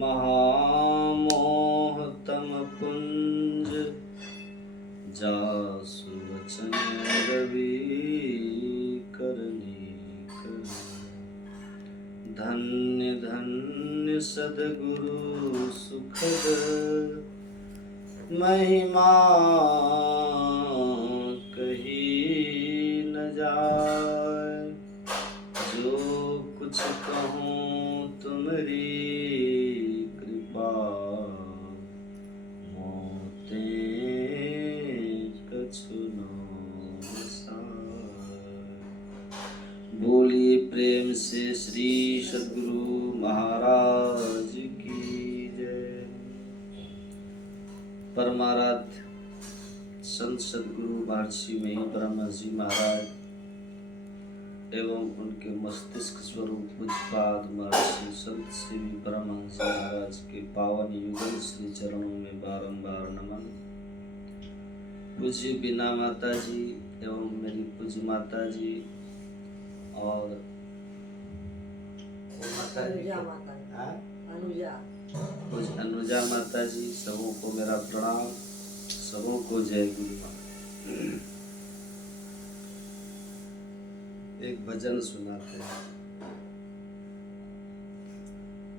महामोहतम पुंज जासु वचन रवि करनी कर। धन्य धन्य सद्गुरु सुखद महिमा कही न जाए। जो कुछ कहूँ तुमरी कृपा मोते कछु न साय। बोलिए प्रेम से श्री सद्गुरु महाराज की जय। परमाराध्य संत सद्गुरु महर्षि में ब्रह्मा जी महाराज एवं उनके मस्तिष्क स्वरूप पूज्यपाद महर्षि संत श्री ब्रह्महंस महाराज के पावन युगल श्री चरणों में बारंबार नमन। पूज्य बीना माता जी एवं मेरी पूज्य माता जी और पूज्य अनुजा माता जी, सबों को मेरा प्रणाम, सबों को जय गुरु। एक भजन सुनाते हैं।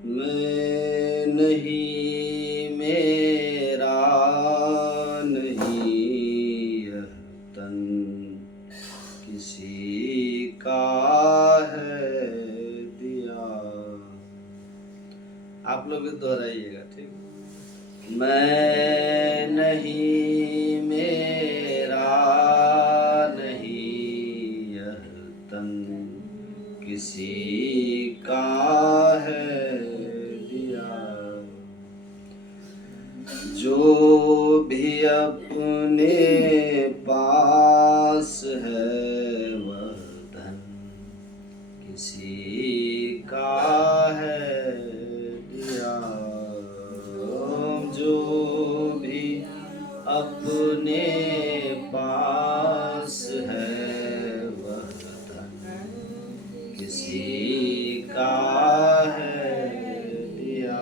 मैं नहीं मेरा नहीं यह तन किसी का है दिया। आप लोग भी दोहराइएगा, ठीक। मैं नहीं मेरा किसी का है दिया। जो भी अपने पास है वह धन किसी का है दिया। जो भी अपने पास है किसी का है दिया।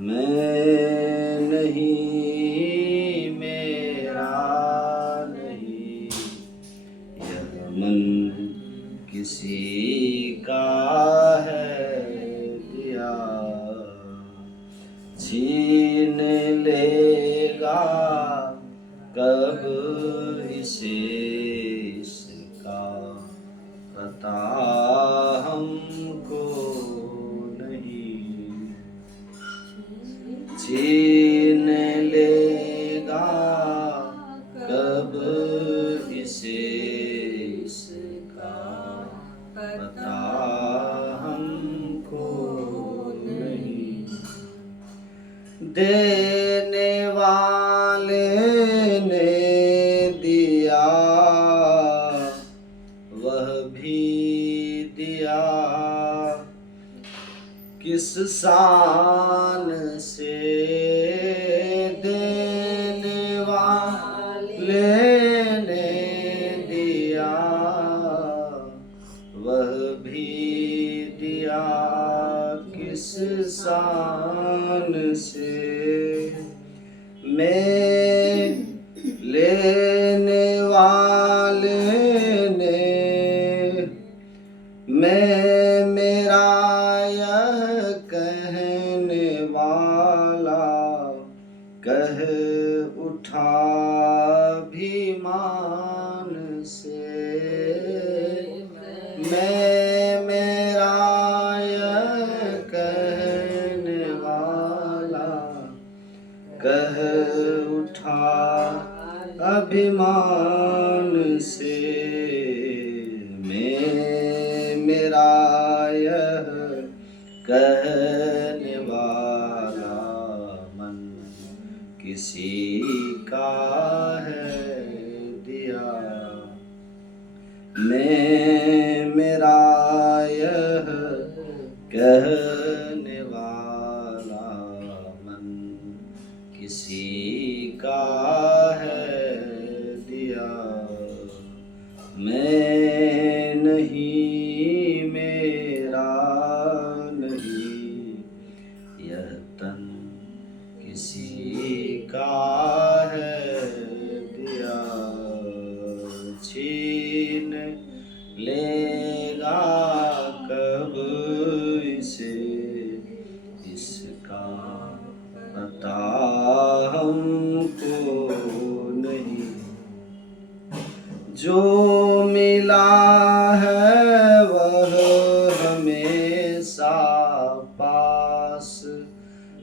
मैं नहीं मेरा नहीं यह मन किसी का है दिया। छीन लेगा कब इसे पता हमको नहीं। छीन लेगा कब इसे इसका पता हमको नहीं। देने वाले ने दिया वह भी दिया किस शान से। देने वाले ने दिया वह भी दिया किस शान से। मैं लेने वाले मैं मेरा यह कहने वाला कह उठा अभिमान से। मैं मेरा यह कहने वाला कह उठा अभिमान से। मेरा यह कहने वाला मन किसी का है दिया। मैं मेरा यह कहने वाला मन किसी का है दिया। मैं नहीं मेरा नहीं पास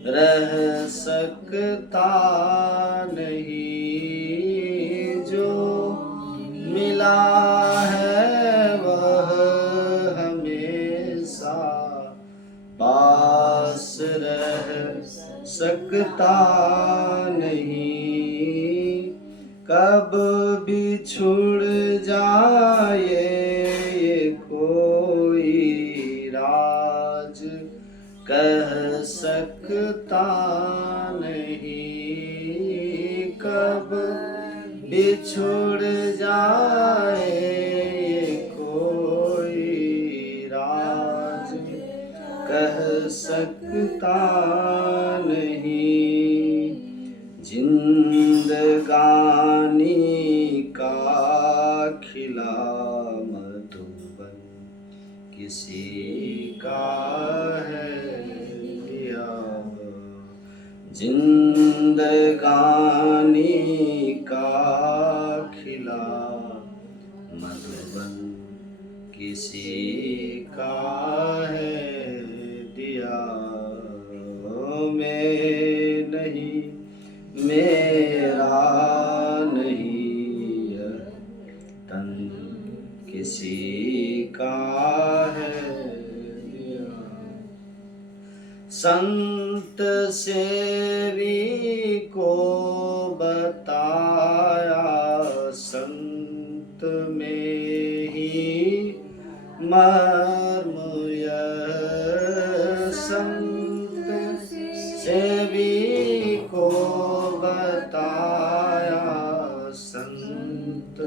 रह सकता नहीं। जो मिला है वह हमेशा पास रह सकता नहीं। कब बिछुड़ जाए ये कोई राज कह सकता नहीं। कब बिछुड़ जाए ये कोई राज कह सकता नहीं। जिंदगानी का खिला मधुबन किसी का है दिया। जिंदगानी का खिला मधुबन किसी का है दिया। मैं नहीं मेरा नहीं यह तन किसी का है दिया। संत सेवी को बताया संत में ही मर्म यह। संत सेवी को बताया संत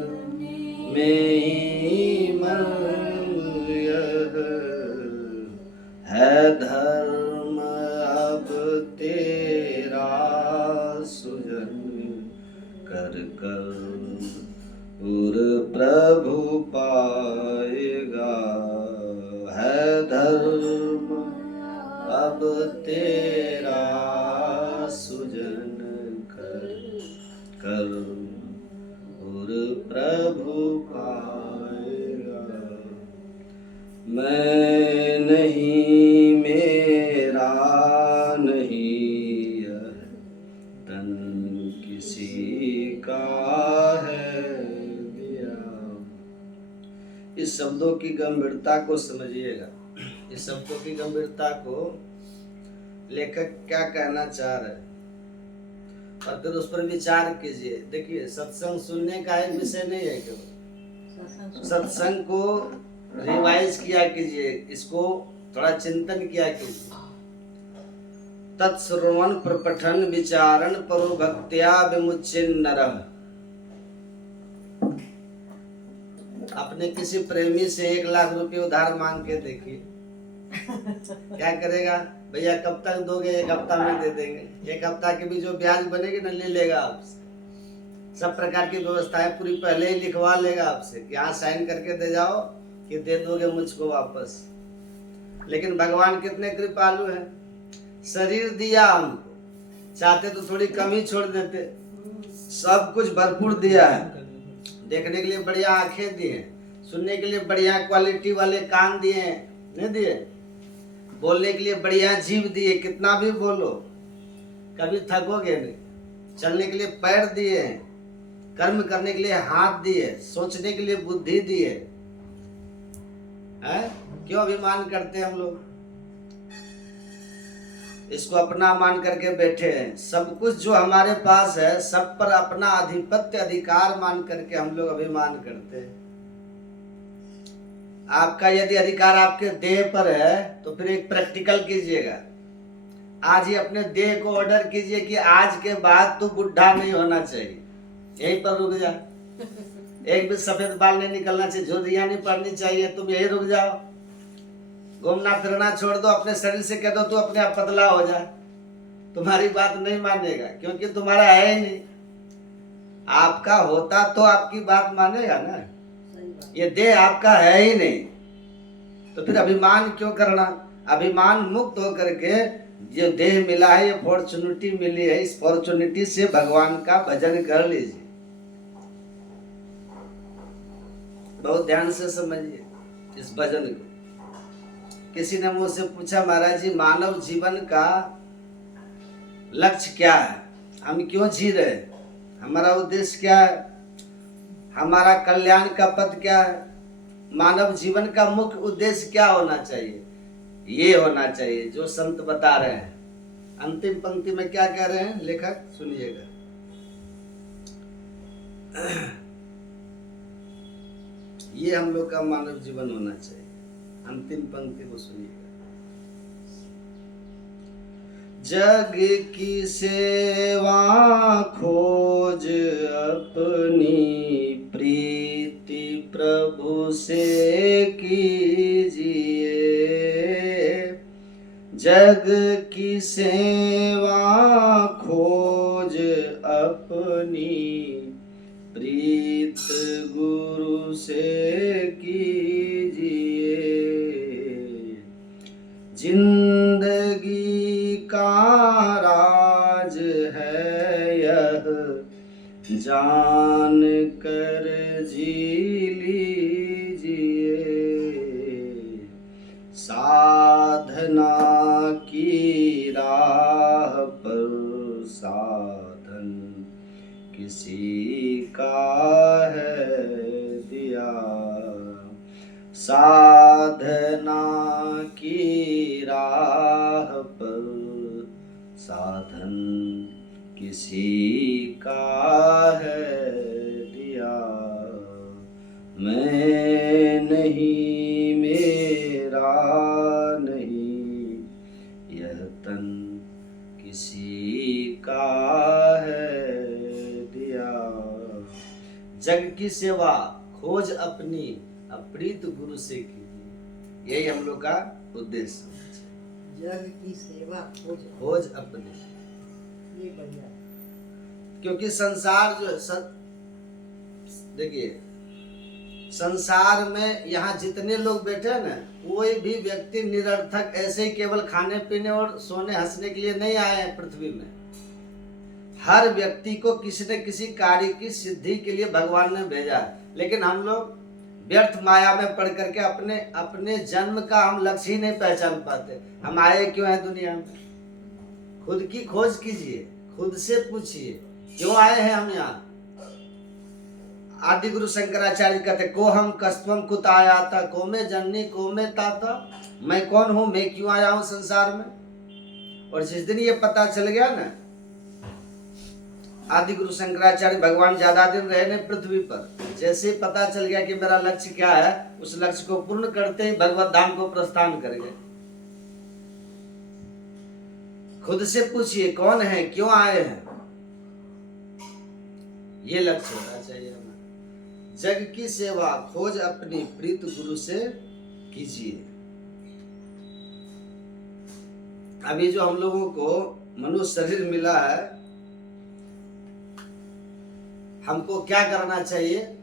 में ही मर्म यह है। धर्म अब तेरा सुजन कर कर उर प्रभु पाएगा। है धर्म अब तेरा सुजन कर कर उर प्रभु पाएगा। मैं नहीं मेरा नहीं यह तन किसी का है दिया। इस शब्दों की गंभीरता को समझिएगा। इस शब्दों की गंभीरता को लेखक क्या कहना चाह रहे हैं और फिर उस पर विचार कीजिए। देखिए, सत्संग सुनने का एक विषय नहीं है केवल, सत्संग को रिवाइज किया कीजिए, इसको थोड़ा चिंतन किया कीजिए। तत्श्रवण प्रपठन विचारण परो भक्त्या विमुच्यन्नरः। अपने किसी प्रेमी से 1 लाख रुपए उधार मांग के देखिए, क्या करेगा? भैया कब तक दोगे? 1 हफ्ता में दे देंगे। 1 हफ्ता के भी जो ब्याज बनेगी ना, ले लेगा आपसे। सब प्रकार की व्यवस्थाएं पूरी पहले ही लिखवा लेगा आपसे कि यहाँ साइन करके दे जाओ कि दे दोगे मुझको वापस। लेकिन भगवान कितने कृपालु हैं, शरीर दिया हमको, चाहते तो थोड़ी कम ही छोड़ देते। सब कुछ भरपूर दिया है। देखने के लिए बढ़िया आंखें दिए, सुनने के लिए बढ़िया क्वालिटी वाले कान दिए, नहीं दिए? बोलने के लिए बढ़िया जीभ दिए, कितना भी बोलो कभी थकोगे नहीं। चलने के लिए पैर दिए, कर्म करने के लिए हाथ दिए, सोचने के लिए बुद्धि दिए। है क्यों अभिमान करते हैं हम लोग? इसको अपना मान करके बैठे हैं। सब कुछ जो हमारे पास है, सब पर अपना आधिपत्य अधिकार मान करके हम लोग अभिमान करते हैं। आपका यदि अधिकार आपके देह पर है तो फिर एक प्रैक्टिकल कीजिएगा। आज ही अपने देह को ऑर्डर कीजिए कि आज के बाद तू बुढ़ा नहीं होना चाहिए, यहीं पर रुक जा। एक भी सफेद बाल नहीं निकलना चाहिए, झुर्रियां नहीं पड़नी चाहिए, तुम यही रुक जाओ। घूमना फिरना छोड़ दो, अपने शरीर से कह दो तू अपने आप पतला हो जा। तुम्हारी बात नहीं मानेगा, क्योंकि तुम्हारा है ही नहीं। आपका होता तो आपकी बात मानेगा ना। ये देह आपका है ही नहीं, तो फिर अभिमान क्यों करना? अभिमान मुक्त होकर के जो देह मिला है, ये फॉर्चुनिटी मिली है, इस फॉर्चुनिटी से भगवान का भजन कर लीजिए। बहुत ध्यान से समझिए इस भजन को। किसी ने मुझसे पूछा, महाराज जी मानव जीवन का लक्ष्य क्या है, हम क्यों जी रहे, हमारा उद्देश्य क्या है, हमारा कल्याण का पथ क्या है, मानव जीवन का मुख्य उद्देश्य क्या होना चाहिए। ये होना चाहिए जो संत बता रहे हैं। अंतिम पंक्ति में क्या कह रहे हैं लेखक, सुनिएगा। ये हम लोग का मानव जीवन होना चाहिए। अंतिम पंक्ति को सुनिएगा। जग की सेवा खोज अपनी प्रीति प्रभु से कीजिए। जग की सेवा खोज अपनी प्रीत गुरु से कीजिए। जिंदगी का राज है यह जान कर जी लीजिए। साधना की राह पर साधन किसी का है दिया। साधना की राह पर साधन किसी का है दिया। मैं नहीं मेरा नहीं यह तन किसी का है दिया। जग की सेवा खोज अपनी अप्रीत गुरु से कीजिए। यही हम लोग का उद्देश्य है। जग की सेवा खोज अपनी, ये बढ़िया। क्योंकि संसार जो है देखिए, संसार में यहाँ जितने लोग बैठे हैं ना, कोई भी व्यक्ति निरर्थक ऐसे ही केवल खाने पीने और सोने हंसने के लिए नहीं आए हैं पृथ्वी में। हर व्यक्ति को किसी न किसी कार्य की सिद्धि के लिए भगवान ने भेजा है। लेकिन हम लोग व्यर्थ माया में पड़ करके अपने अपने जन्म का हम लक्ष्य ही नहीं पहचान पाते। हम आए क्यों हैं दुनिया में। खुद की खोज कीजिए, खुद से पूछिए क्यों आए हैं हम यहाँ। आदि गुरु शंकराचार्य कहते, को हम कस्तवम कुत आया था, को में जननी को में ताता। मैं कौन हूँ, मैं क्यों आया हूँ संसार में। और जिस दिन ये पता चल गया ना, आदि गुरु शंकराचार्य भगवान ज्यादा दिन रहे नहीं पृथ्वी पर, जैसे ही पता चल गया कि मेरा लक्ष्य क्या है, उस लक्ष्य को पूर्ण करते ही भगवत धाम को प्रस्थान कर गए। खुद से पूछिए कौन है, क्यों आए हैं, ये लक्ष्य होना चाहिए हमें। जग की सेवा खोज अपनी प्रीत गुरु से कीजिए। अभी जो हम लोगों को मनुष्य शरीर मिला है, हमको क्या करना चाहिए।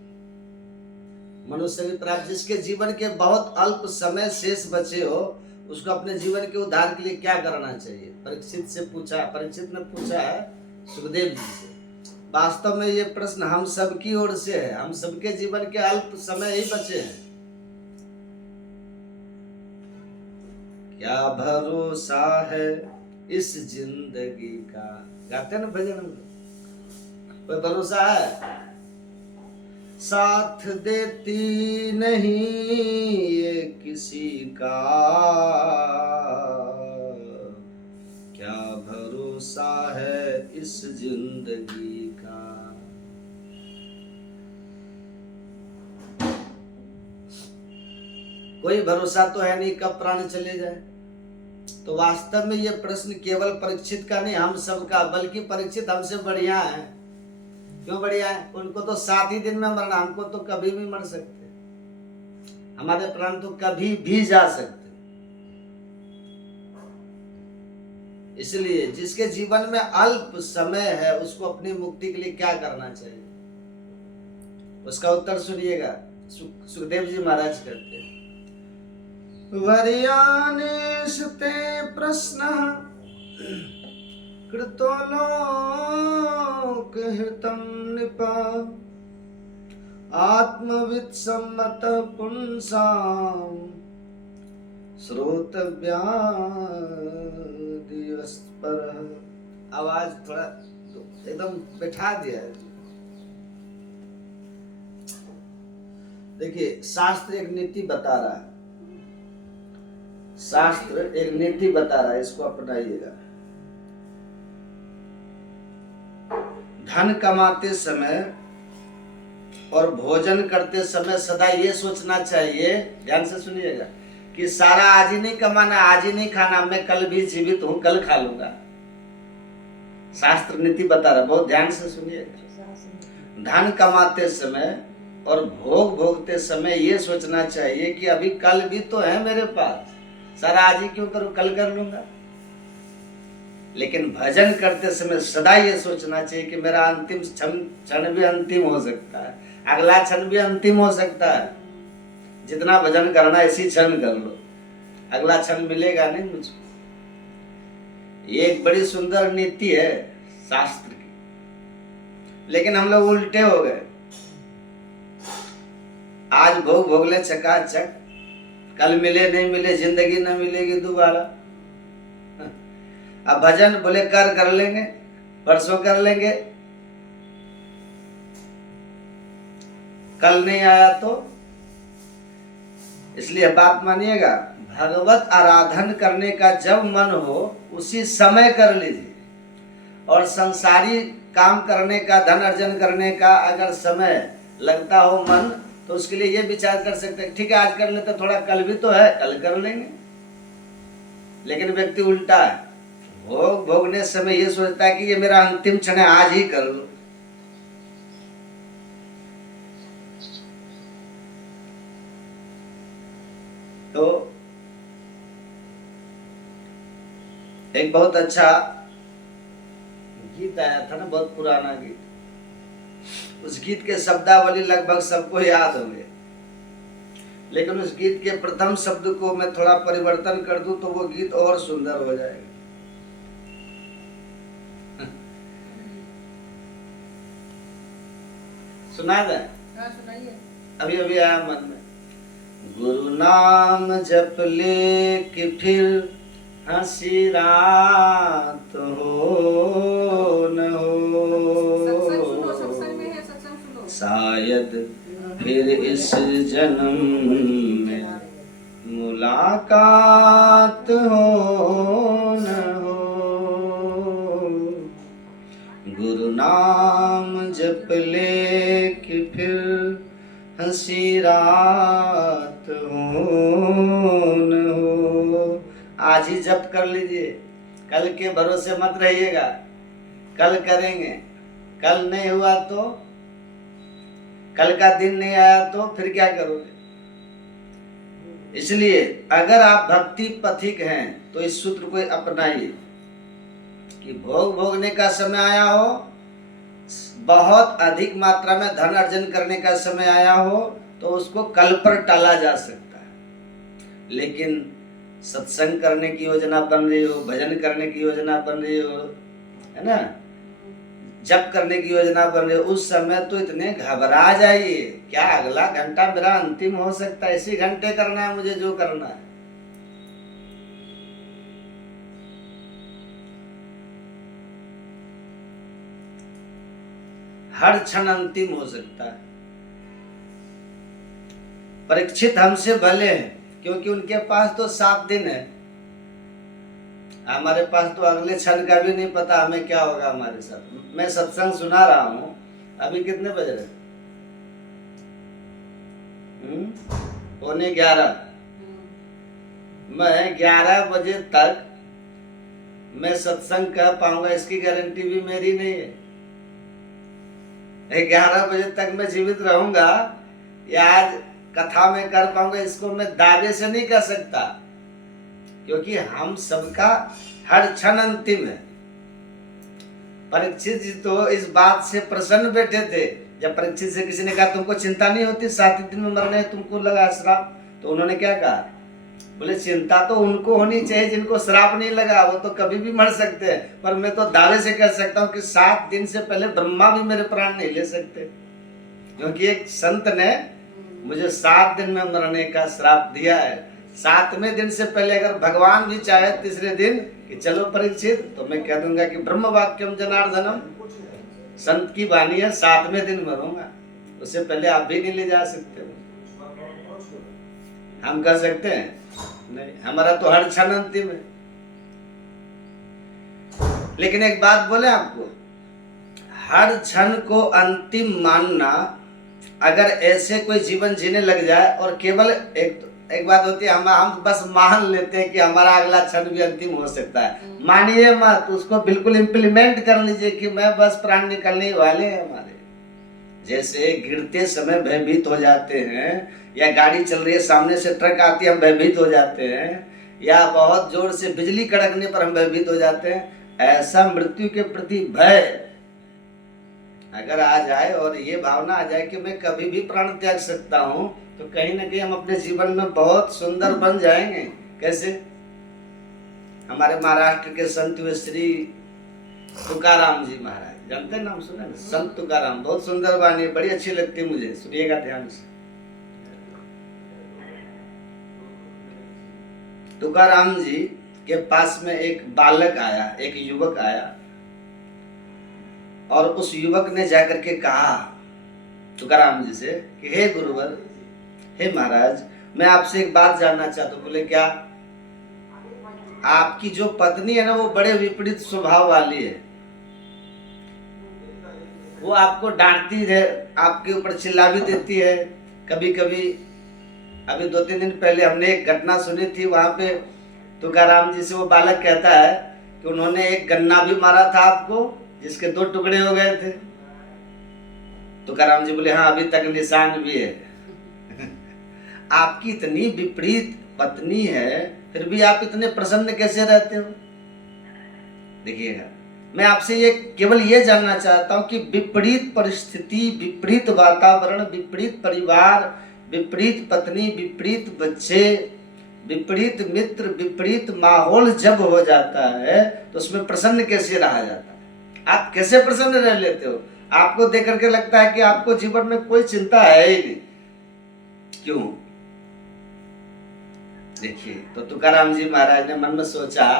मनुष्य शरीर प्राप्त, जिसके जीवन के बहुत अल्प समय शेष बचे हो, उसको अपने जीवन के उद्धार के लिए क्या करना चाहिए। परीक्षित से पूछा, परीक्षित ने पूछा है सुखदेव जी से। वास्तव में ये प्रश्न हम सबकी ओर से है। हम सबके जीवन के अल्प समय ही बचे हैं। क्या भरोसा है इस जिंदगी का, गाते हैं ना भजन में, कोई भरोसा है। साथ देती नहीं ये किसी का, क्या भरोसा है इस जिंदगी का। कोई भरोसा तो है नहीं कब प्राण चले जाए। तो वास्तव में ये प्रश्न केवल परीक्षित का नहीं, हम सबका, बल्कि परीक्षित हमसे बढ़िया है। क्यों बढ़िया है, उनको तो 7 ही दिन में मरना, हमको तो कभी भी मर सकते, हमारे प्राण तो कभी भी जा सकते। इसलिए जिसके जीवन में अल्प समय है, उसको अपनी मुक्ति के लिए क्या करना चाहिए, उसका उत्तर सुनिएगा। सुखदेव जी महाराज कहते हैं, वर्यानेशते प्रश्नः कृतो लोक हितं नृप, आत्मवित् सम्मत पुंसां श्रोतव्यादिवस्पर। आवाज थोड़ा एकदम बैठा दिया है। देखिए, शास्त्र एक नीति बता रहा है, शास्त्र एक नीति बता रहा है, इसको अपनाइएगा। धन कमाते समय और भोजन करते समय सदा ये सोचना चाहिए, ध्यान से सुनिएगा, कि सारा आज ही नहीं कमाना, आज ही नहीं खाना, मैं कल भी जीवित हूं, कल खा लूंगा। शास्त्र नीति बता रहा, बहुत ध्यान से सुनिएगा। धन कमाते समय और भोग भोगते समय ये सोचना चाहिए कि अभी कल भी तो है मेरे पास, सारा आज ही क्यों करूं, कल कर लूंगा। लेकिन भजन करते समय सदा ये सोचना चाहिए कि मेरा अंतिम क्षण भी अंतिम हो सकता है, अगला क्षण भी अंतिम हो सकता है। जितना भजन करना इसी क्षण कर लो, अगला क्षण मिलेगा नहीं मुझको। ये एक बड़ी सुंदर नीति है शास्त्र की, लेकिन हम लोग उल्टे हो गए। आज भोग भोग ले चकाचक, कल मिले नहीं मिले, जिंदगी न मिलेगी दोबारा। अब भजन बोले कर लेंगे, परसों कर लेंगे, कल नहीं आया तो। इसलिए बात मानिएगा, भगवत आराधन करने का जब मन हो उसी समय कर लीजिए, और संसारी काम करने का, धन अर्जन करने का अगर समय लगता हो मन, तो उसके लिए ये विचार कर सकते हैं, ठीक है आज कर लेते, थोड़ा कल भी तो है, कल कर लेंगे। लेकिन व्यक्ति उल्टा है, भोग भोगने समय ये सोचता है कि ये मेरा अंतिम क्षण है, आज ही कर लो। तो एक बहुत अच्छा गीत आया था ना, बहुत पुराना गीत, उस गीत के शब्दावली लगभग सबको याद होंगे, लेकिन उस गीत के प्रथम शब्द को मैं थोड़ा परिवर्तन कर दूं तो वो गीत और सुंदर हो जाएगा। सुना दे? सुनाइए। अभी अभी आया मन में। गुरु नाम जप ले कि फिर हंसी रात हो न हो, शायद फिर इस जन्म में मुलाकात हो न हो। गुरु नाम जप ले कि फिर हंसी रात हो न हो। आज ही जप कर लीजिए, कल के भरोसे मत रहिएगा, कल करेंगे, कल नहीं हुआ तो, कल का दिन नहीं आया तो फिर क्या करोगे। इसलिए अगर आप भक्ति पथिक हैं तो इस सूत्र को अपनाइए कि भोग भोगने का समय आया हो, बहुत अधिक मात्रा में धन अर्जन करने का समय आया हो, तो उसको कल पर टाला जा सकता है। लेकिन सत्संग करने की योजना बन रही हो, भजन करने की योजना बन रही हो, है ना, जप करने की योजना बन रही हो, उस समय तो इतने घबरा जाइए, क्या अगला घंटा मेरा अंतिम हो सकता है, इसी घंटे करना है मुझे जो करना है। हर क्षण अंतिम हो सकता है। परीक्षित हमसे भले हैं, क्योंकि उनके पास तो 7 दिन है, हमारे पास तो अगले क्षण का भी नहीं पता हमें क्या होगा हमारे साथ। मैं सत्संग सुना रहा हूं, अभी कितने बज रहे? 11:15। मैं 11 बजे तक मैं सत्संग कर पाऊंगा इसकी गारंटी भी मेरी नहीं है। 11 बजे तक मैं जीवित रहूंगा या आज कथा में कर पाऊंगा, इसको मैं दावे से नहीं कर सकता, क्योंकि हम सबका हर क्षण अंतिम है। परीक्षित जी तो इस बात से प्रसन्न बैठे थे, जब परीक्षित से किसी ने कहा तुमको चिंता नहीं होती, 7 दिन में मरने तुमको लगा श्राप, तो उन्होंने क्या कहा, बोले चिंता तो उनको होनी चाहिए जिनको श्राप नहीं लगा, वो तो कभी भी मर सकते हैं, पर मैं तो दावे से कह सकता हूँ कि 7 दिन से पहले ब्रह्मा भी मेरे प्राण नहीं ले सकते, क्योंकि एक संत ने मुझे 7 दिन में मरने का श्राप दिया है। 7वें दिन से पहले अगर भगवान भी चाहे तीसरे दिन कि चलो परीक्षित, तो मैं कह दूंगा कि ब्रह्म वाक्यम जनार्दनम, संत की वाणी है, 7वें दिन मरूंगा, उससे पहले आप भी नहीं ले जा सकते। हम कह सकते हैं? नहीं, हमारा तो हर क्षण अंतिम है। लेकिन एक बात बोले आपको, हर क्षण को अंतिम मानना, अगर ऐसे कोई जीवन जीने लग जाए और केवल एक बात होती है, हम बस मान लेते हैं कि हमारा अगला क्षण भी अंतिम हो सकता है। मानिए मत, उसको बिल्कुल इम्प्लीमेंट कर लीजिए कि मैं बस प्राण निकलने वाले हैं हमारे। जैसे गिरते समय भयभीत हो जाते हैं, या गाड़ी चल रही है सामने से ट्रक आती है हम भयभीत हो जाते हैं, या बहुत जोर से बिजली कड़कने पर हम भयभीत हो जाते हैं, ऐसा मृत्यु के प्रति भय अगर आ जाए और ये भावना आ जाए कि मैं कभी भी प्राण त्याग सकता हूं, तो कहीं ना कहीं हम अपने जीवन में बहुत सुंदर बन जाएंगे। कैसे? हमारे महाराष्ट्र के संत हुए श्री तुकाराम जी महाराज, जानते हैं नाम, सुना ना? संत तुकाराम, बहुत सुंदर वाणी, बड़ी अच्छी लगती है मुझे, सुनिएगा ध्यान से। तुकाराम जी के पास में एक बालक आया, एक युवक आया, और उस युवक ने जाकर के कहा तुकाराम जी से कि हे गुरुवर, हे महाराज, मैं आपसे एक बात जानना चाहता हूँ। बोले क्या? आपकी जो पत्नी है ना, वो बड़े विपरीत स्वभाव वाली है, वो आपको डांटती है, आपके ऊपर चिल्ला भी देती है कभी कभी। अभी 2-3 दिन पहले हमने एक घटना सुनी थी, वहां पे तुकाराम जी से वो बालक कहता है कि उन्होंने एक गन्ना भी मारा था आपको, जिसके 2 टुकड़े हो गए थे। तुकाराम जी बोले हाँ, अभी तक निशान भी है। आपकी इतनी विपरीत पत्नी है, फिर भी आप इतने प्रसन्न कैसे रहते हो? देखिएगा, मैं आपसे ये केवल ये जानना चाहता हूं कि विपरीत परिस्थिति, विपरीत वातावरण, विपरीत परिवार, विपरीत पत्नी, विपरीत बच्चे, विपरीत मित्र, विपरीत माहौल जब हो जाता है, तो उसमें प्रसन्न कैसे रहा जाता है? आप कैसे प्रसन्न रह लेते हो? आपको देख करके लगता है कि आपको जीवन में कोई चिंता है ही नहीं। क्यों? देखिए, तो तुकाराम जी महाराज ने मन में सोचा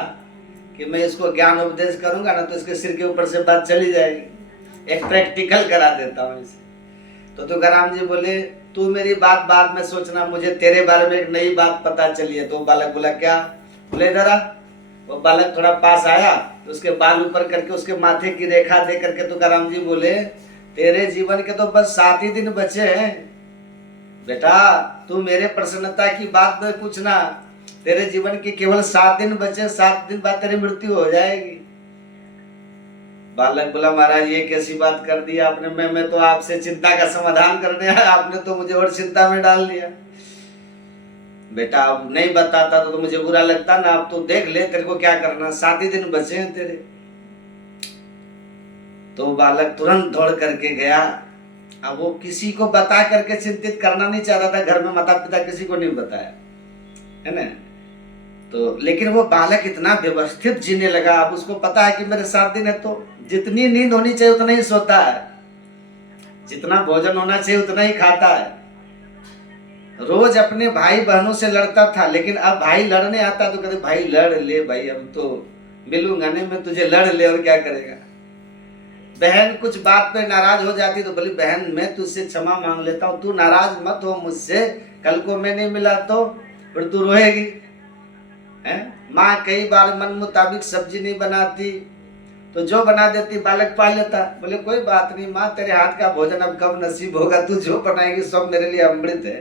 कि मैं इसको ज्ञान उपदेश करूंगा ना, तो इसके सिर के ऊपर से बात चली जाएगी, एक प्रैक्टिकल करा देता हूं इसे। तो तुकाराम जी बोले, तू मेरी बात बाद में सोचना, मुझे तेरे बारे में एक नई बात पता चली है। तो बालक बोला क्या? बोले इधर आ। वो बालक थोड़ा पास आया, तो उसके बाल ऊपर करके उसके माथे की रेखा दे करके तुकाराम जी बोले, तेरे जीवन के तो बस 7 ही दिन बचे हैं बेटा, तू मेरे प्रसन्नता की बात में पूछना, तेरे जीवन के केवल 7 दिन बचे, 7 दिन बाद तेरी मृत्यु हो जाएगी। बालक बोला, महाराज ये कैसी बात कर दी आपने, मैं तो आपसे चिंता का समाधान करने आया, आपने तो मुझे और चिंता में डाल दिया। बेटा अब नहीं बताता तो मुझे बुरा लगता ना, अब तो देख ले तेरे को क्या करना, 7 ही दिन बचे हैं तेरे। तो बालक तुरंत दौड़ करके गया। अब वो किसी को बता करके चिंतित करना नहीं चाहता था, घर में माता पिता किसी को नहीं बताया, है ना? तो लेकिन वो बालक इतना व्यवस्थित जीने लगा, अब उसको पता है कि मेरे 7 दिन है, तो जितनी नींद होनी चाहिए उतना ही सोता है, जितना भोजन होना चाहिए उतना ही खाता है। रोज अपने भाई बहनों से लड़ता था, लेकिन अब भाई लड़ने आता तो कहते भाई लड़ ले भाई, अब तो मिलूंगा नहीं मैं तुझे, लड़ ले और क्या करेगा। बहन कुछ बात पे नाराज हो जाती तो बोली, बहन मैं तुझसे क्षमा मांग लेता हूँ, तू नाराज मत हो मुझसे, कल को मैं नहीं मिला तो फिर तू रोएगी। माँ कई बार मन मुताबिक सब्जी नहीं बनाती, तो जो बना देती बालक पा लेता। बोले कोई बात नहीं माँ, तेरे हाथ का भोजन अब कब नसीब होगा, तू जो बनाएगी सब मेरे लिए अमृत है।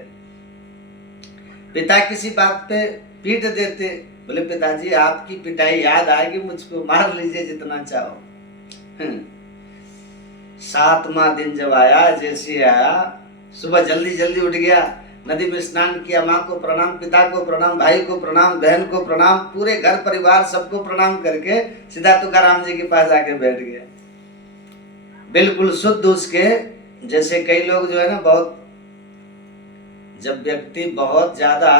पिता किसी बात पे पीट देते, बोले पिताजी आपकी पिटाई याद आएगी मुझको, मार लीजिए जितना चाहो। 7वां दिन जब आया, जैसे आया सुबह जल्दी जल्दी उठ गया, नदी में स्नान किया, माँ को प्रणाम, पिता को प्रणाम, भाई को प्रणाम, बहन को प्रणाम, पूरे घर परिवार सबको प्रणाम करके सीधा तुकाराम जी के पास आके बैठ गया। बिल्कुल शुद्ध उसके जैसे। कई लोग जो है ना, बहुत जब व्यक्ति बहुत ज्यादा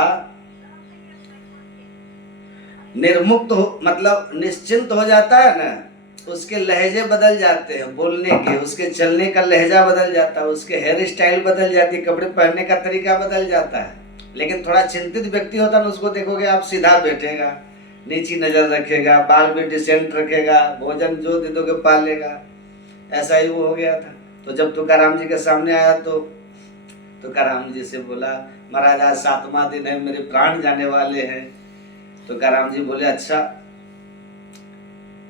निर्मुक्त हो, मतलब निश्चिंत हो जाता है ना, उसके लहजे बदल जाते हैं बोलने के, उसके चलने का लहजा बदल जाता है, उसके हेयर स्टाइल बदल जाती है, कपड़े पहनने का तरीका बदल जाता है। लेकिन थोड़ा चिंतित व्यक्ति होता ना, उसको देखोगे आप सीधा बैठेगा, नीची नजर रखेगा, बाल भी डिसेंट रखेगा, भोजन जो दे दोगे पा लेगा। ऐसा ही वो हो गया था। तो जब तुकाराम जी के सामने आया तो तुकाराम जी से बोला, महाराज आज 7वां दिन है, मेरे प्राण जाने वाले हैं। तुकाराम जी बोले, अच्छा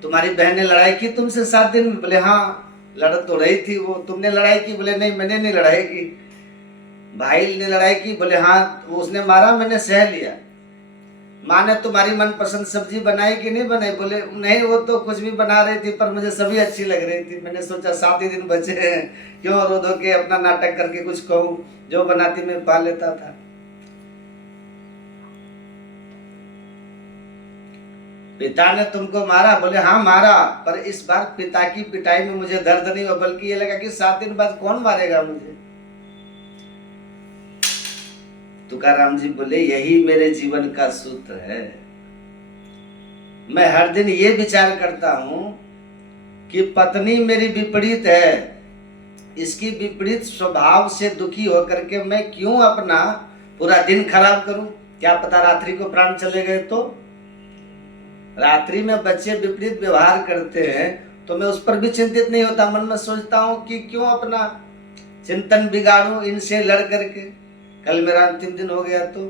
तुम्हारी बहन ने लड़ाई की तुमसे 7 दिन में? बोले हाँ, लड़ तो रही थी वो। तुमने लड़ाई की? बोले नहीं, मैंने नहीं लड़ाई की। भाई ने लड़ाई की? बोले हाँ, उसने मारा, मैंने सह लिया। माँ ने तुम्हारी मनपसंद सब्जी बनाई कि नहीं बनाई? बोले नहीं, वो तो कुछ भी बना रही थी, पर मुझे सभी अच्छी लग रही थी। मैंने सोचा 7 ही दिन बचे हैं, क्यों रो धो के अपना नाटक करके कुछ कहूँ, जो बनाती मैं पा लेता था। पिता ने तुमको मारा? बोले हाँ मारा, पर इस बार पिता की पिटाई में मुझे दर्द नहीं हुआ, बल्कि ये लगा कि 7 दिन बाद कौन मारेगा मुझे। तुकाराम जी बोले, यही मेरे जीवन का सूत्र है। मैं हर दिन ये विचार करता हूं कि पत्नी मेरी विपरीत है, इसकी विपरीत स्वभाव से दुखी होकर के मैं क्यों अपना पूरा दिन खराब करूं। क्या पता रात्रि को प्राण चले गए तो। रात्रि में बच्चे विपरीत व्यवहार करते हैं तो मैं उस पर भी चिंतित नहीं होता। मन में सोचता हूं कि क्यों अपना चिंतन बिगाड़ूं इनसे लड़ करके। कल मेरा अंतिम दिन हो गया तो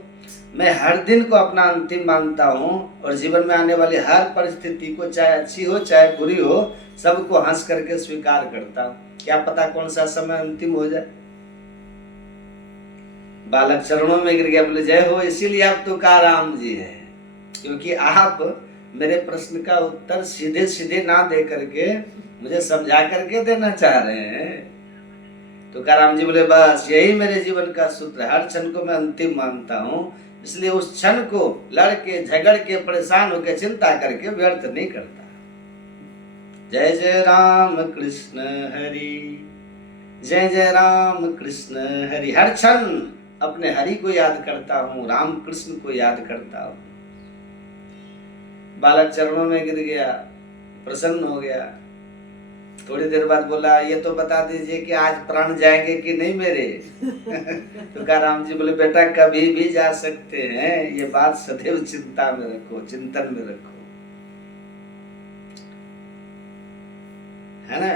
मैं हर दिन को अपना अंतिम मानता हूं, और जीवन में आने वाली हर परिस्थिति को, चाहे अच्छी हो चाहे बुरी हो, सबको हंस करके स्वीकार करता हूं। क्या पता कौन सा समय अंतिम हो जाए। बालक चरणों में गिर गया, बोले जय हो। इसीलिए आप तुकाराम जी हैं, क्योंकि आप मेरे प्रश्न का उत्तर सीधे सीधे ना दे करके मुझे समझा करके देना चाह रहे हैं। तुकाराम जी बोले, बस यही मेरे जीवन का सूत्र है। हर क्षण को मैं अंतिम मानता हूं, इसलिए उस क्षण को लड़के झगड़ के परेशान होकर चिंता करके व्यर्थ नहीं करता। जय जय राम कृष्ण हरि, जय जय राम कृष्ण हरि। हर क्षण अपने हरि को याद करता हूँ, राम कृष्ण को याद करता हूँ। बालक चरणों में गिर गया, प्रसन्न हो गया। थोड़ी देर बाद बोला, ये तो बता दीजिए कि आज प्राण जाएंगे कि नहीं मेरे। तुकाराम जी बोले, बेटा कभी भी जा सकते हैं, ये बात सदैव चिंता में रखो, चिंतन में रखो, है ना।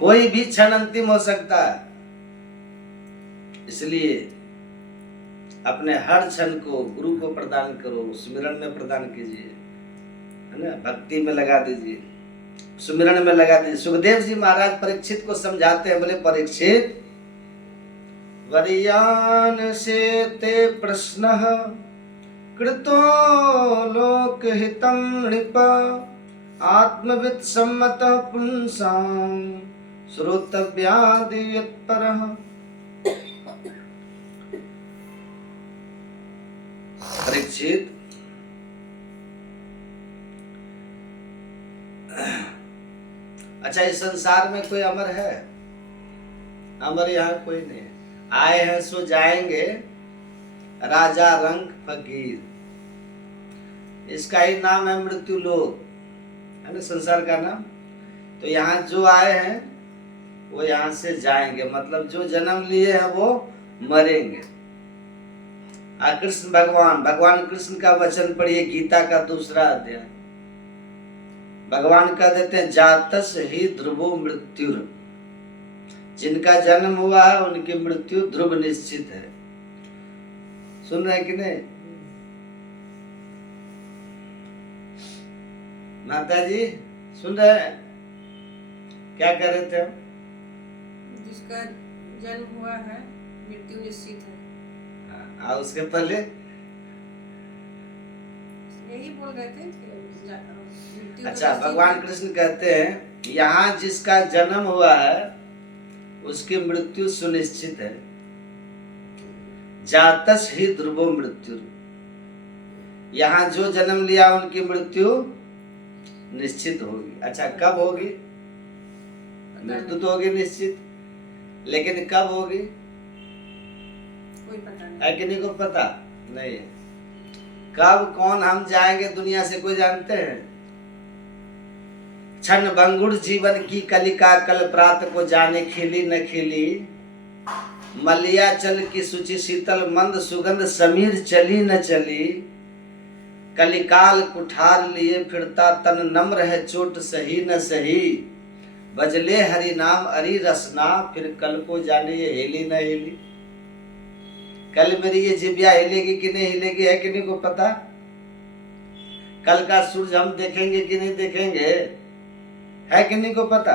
कोई भी क्षण अंतिम हो सकता है, इसलिए अपने हर क्षण को गुरु को प्रदान करो, स्मरण में प्रदान कीजिए, है ना, भक्ति में लगा दीजिए, सुमिरन में लगा दीजिए। सुखदेव जी महाराज परीक्षित को समझाते हैं, बोले परीक्षित, वरियान से ते प्रश्न कृतो लोक हितं नृप आत्मविद सम्मत पुंसां श्रोतव्यादि यत्परः। परीक्षित, अच्छा इस संसार में कोई अमर है? अमर यहाँ कोई नहीं है। आए हैं सो जाएंगे, राजा रंग फकीर, इसका ही नाम है मृत्यु लोक, है ना, संसार का नाम। तो यहाँ जो आए हैं वो यहाँ से जाएंगे, मतलब जो जन्म लिए हैं वो मरेंगे। कृष्ण भगवान कृष्ण का वचन पढ़िए, गीता का 2रा अध्याय। भगवान कह देते हैं, जातस ही ध्रुवो मृत्यु, जिनका जन्म हुआ है उनकी मृत्यु ध्रुव निश्चित है। सुन रहे कि नहीं माता जी? सुन रहे हैं? क्या कह रहे थे हम? जिसका जन्म हुआ है मृत्यु निश्चित है। उसके पहले यही बोल रहे थे कि अच्छा, भगवान कृष्ण कहते हैं, यहाँ जिसका जन्म हुआ है उसकी मृत्यु सुनिश्चित है। जातस ही ध्रुवो मृत्यु, यहाँ जो जन्म लिया उनकी मृत्यु निश्चित होगी। अच्छा, कब होगी? मृत्यु तो होगी निश्चित, लेकिन कब होगी कोई पता नहीं है कि नहीं? को पता नहीं है कब कौन हम जाएंगे दुनिया से, कोई जानते हैं? क्षण भंगुर जीवन की कलिका, कल प्रात को जाने खिली न खिली, मलियाचल की सूची शीतल मंद सुगंध समीर चली न चली, कलिकाल कुठार लिए फिरता तन नम्र है चोट सही न सही, बजले हरि नाम अरि रसना फिर कल को जाने ये हिली न हिली। कल मेरी ये जिबिया हिलेगी कि नहीं हिलेगी है कि नहीं को पता? कल का सूरज हम देखेंगे कि नहीं देखेंगे है कि नहीं को पता?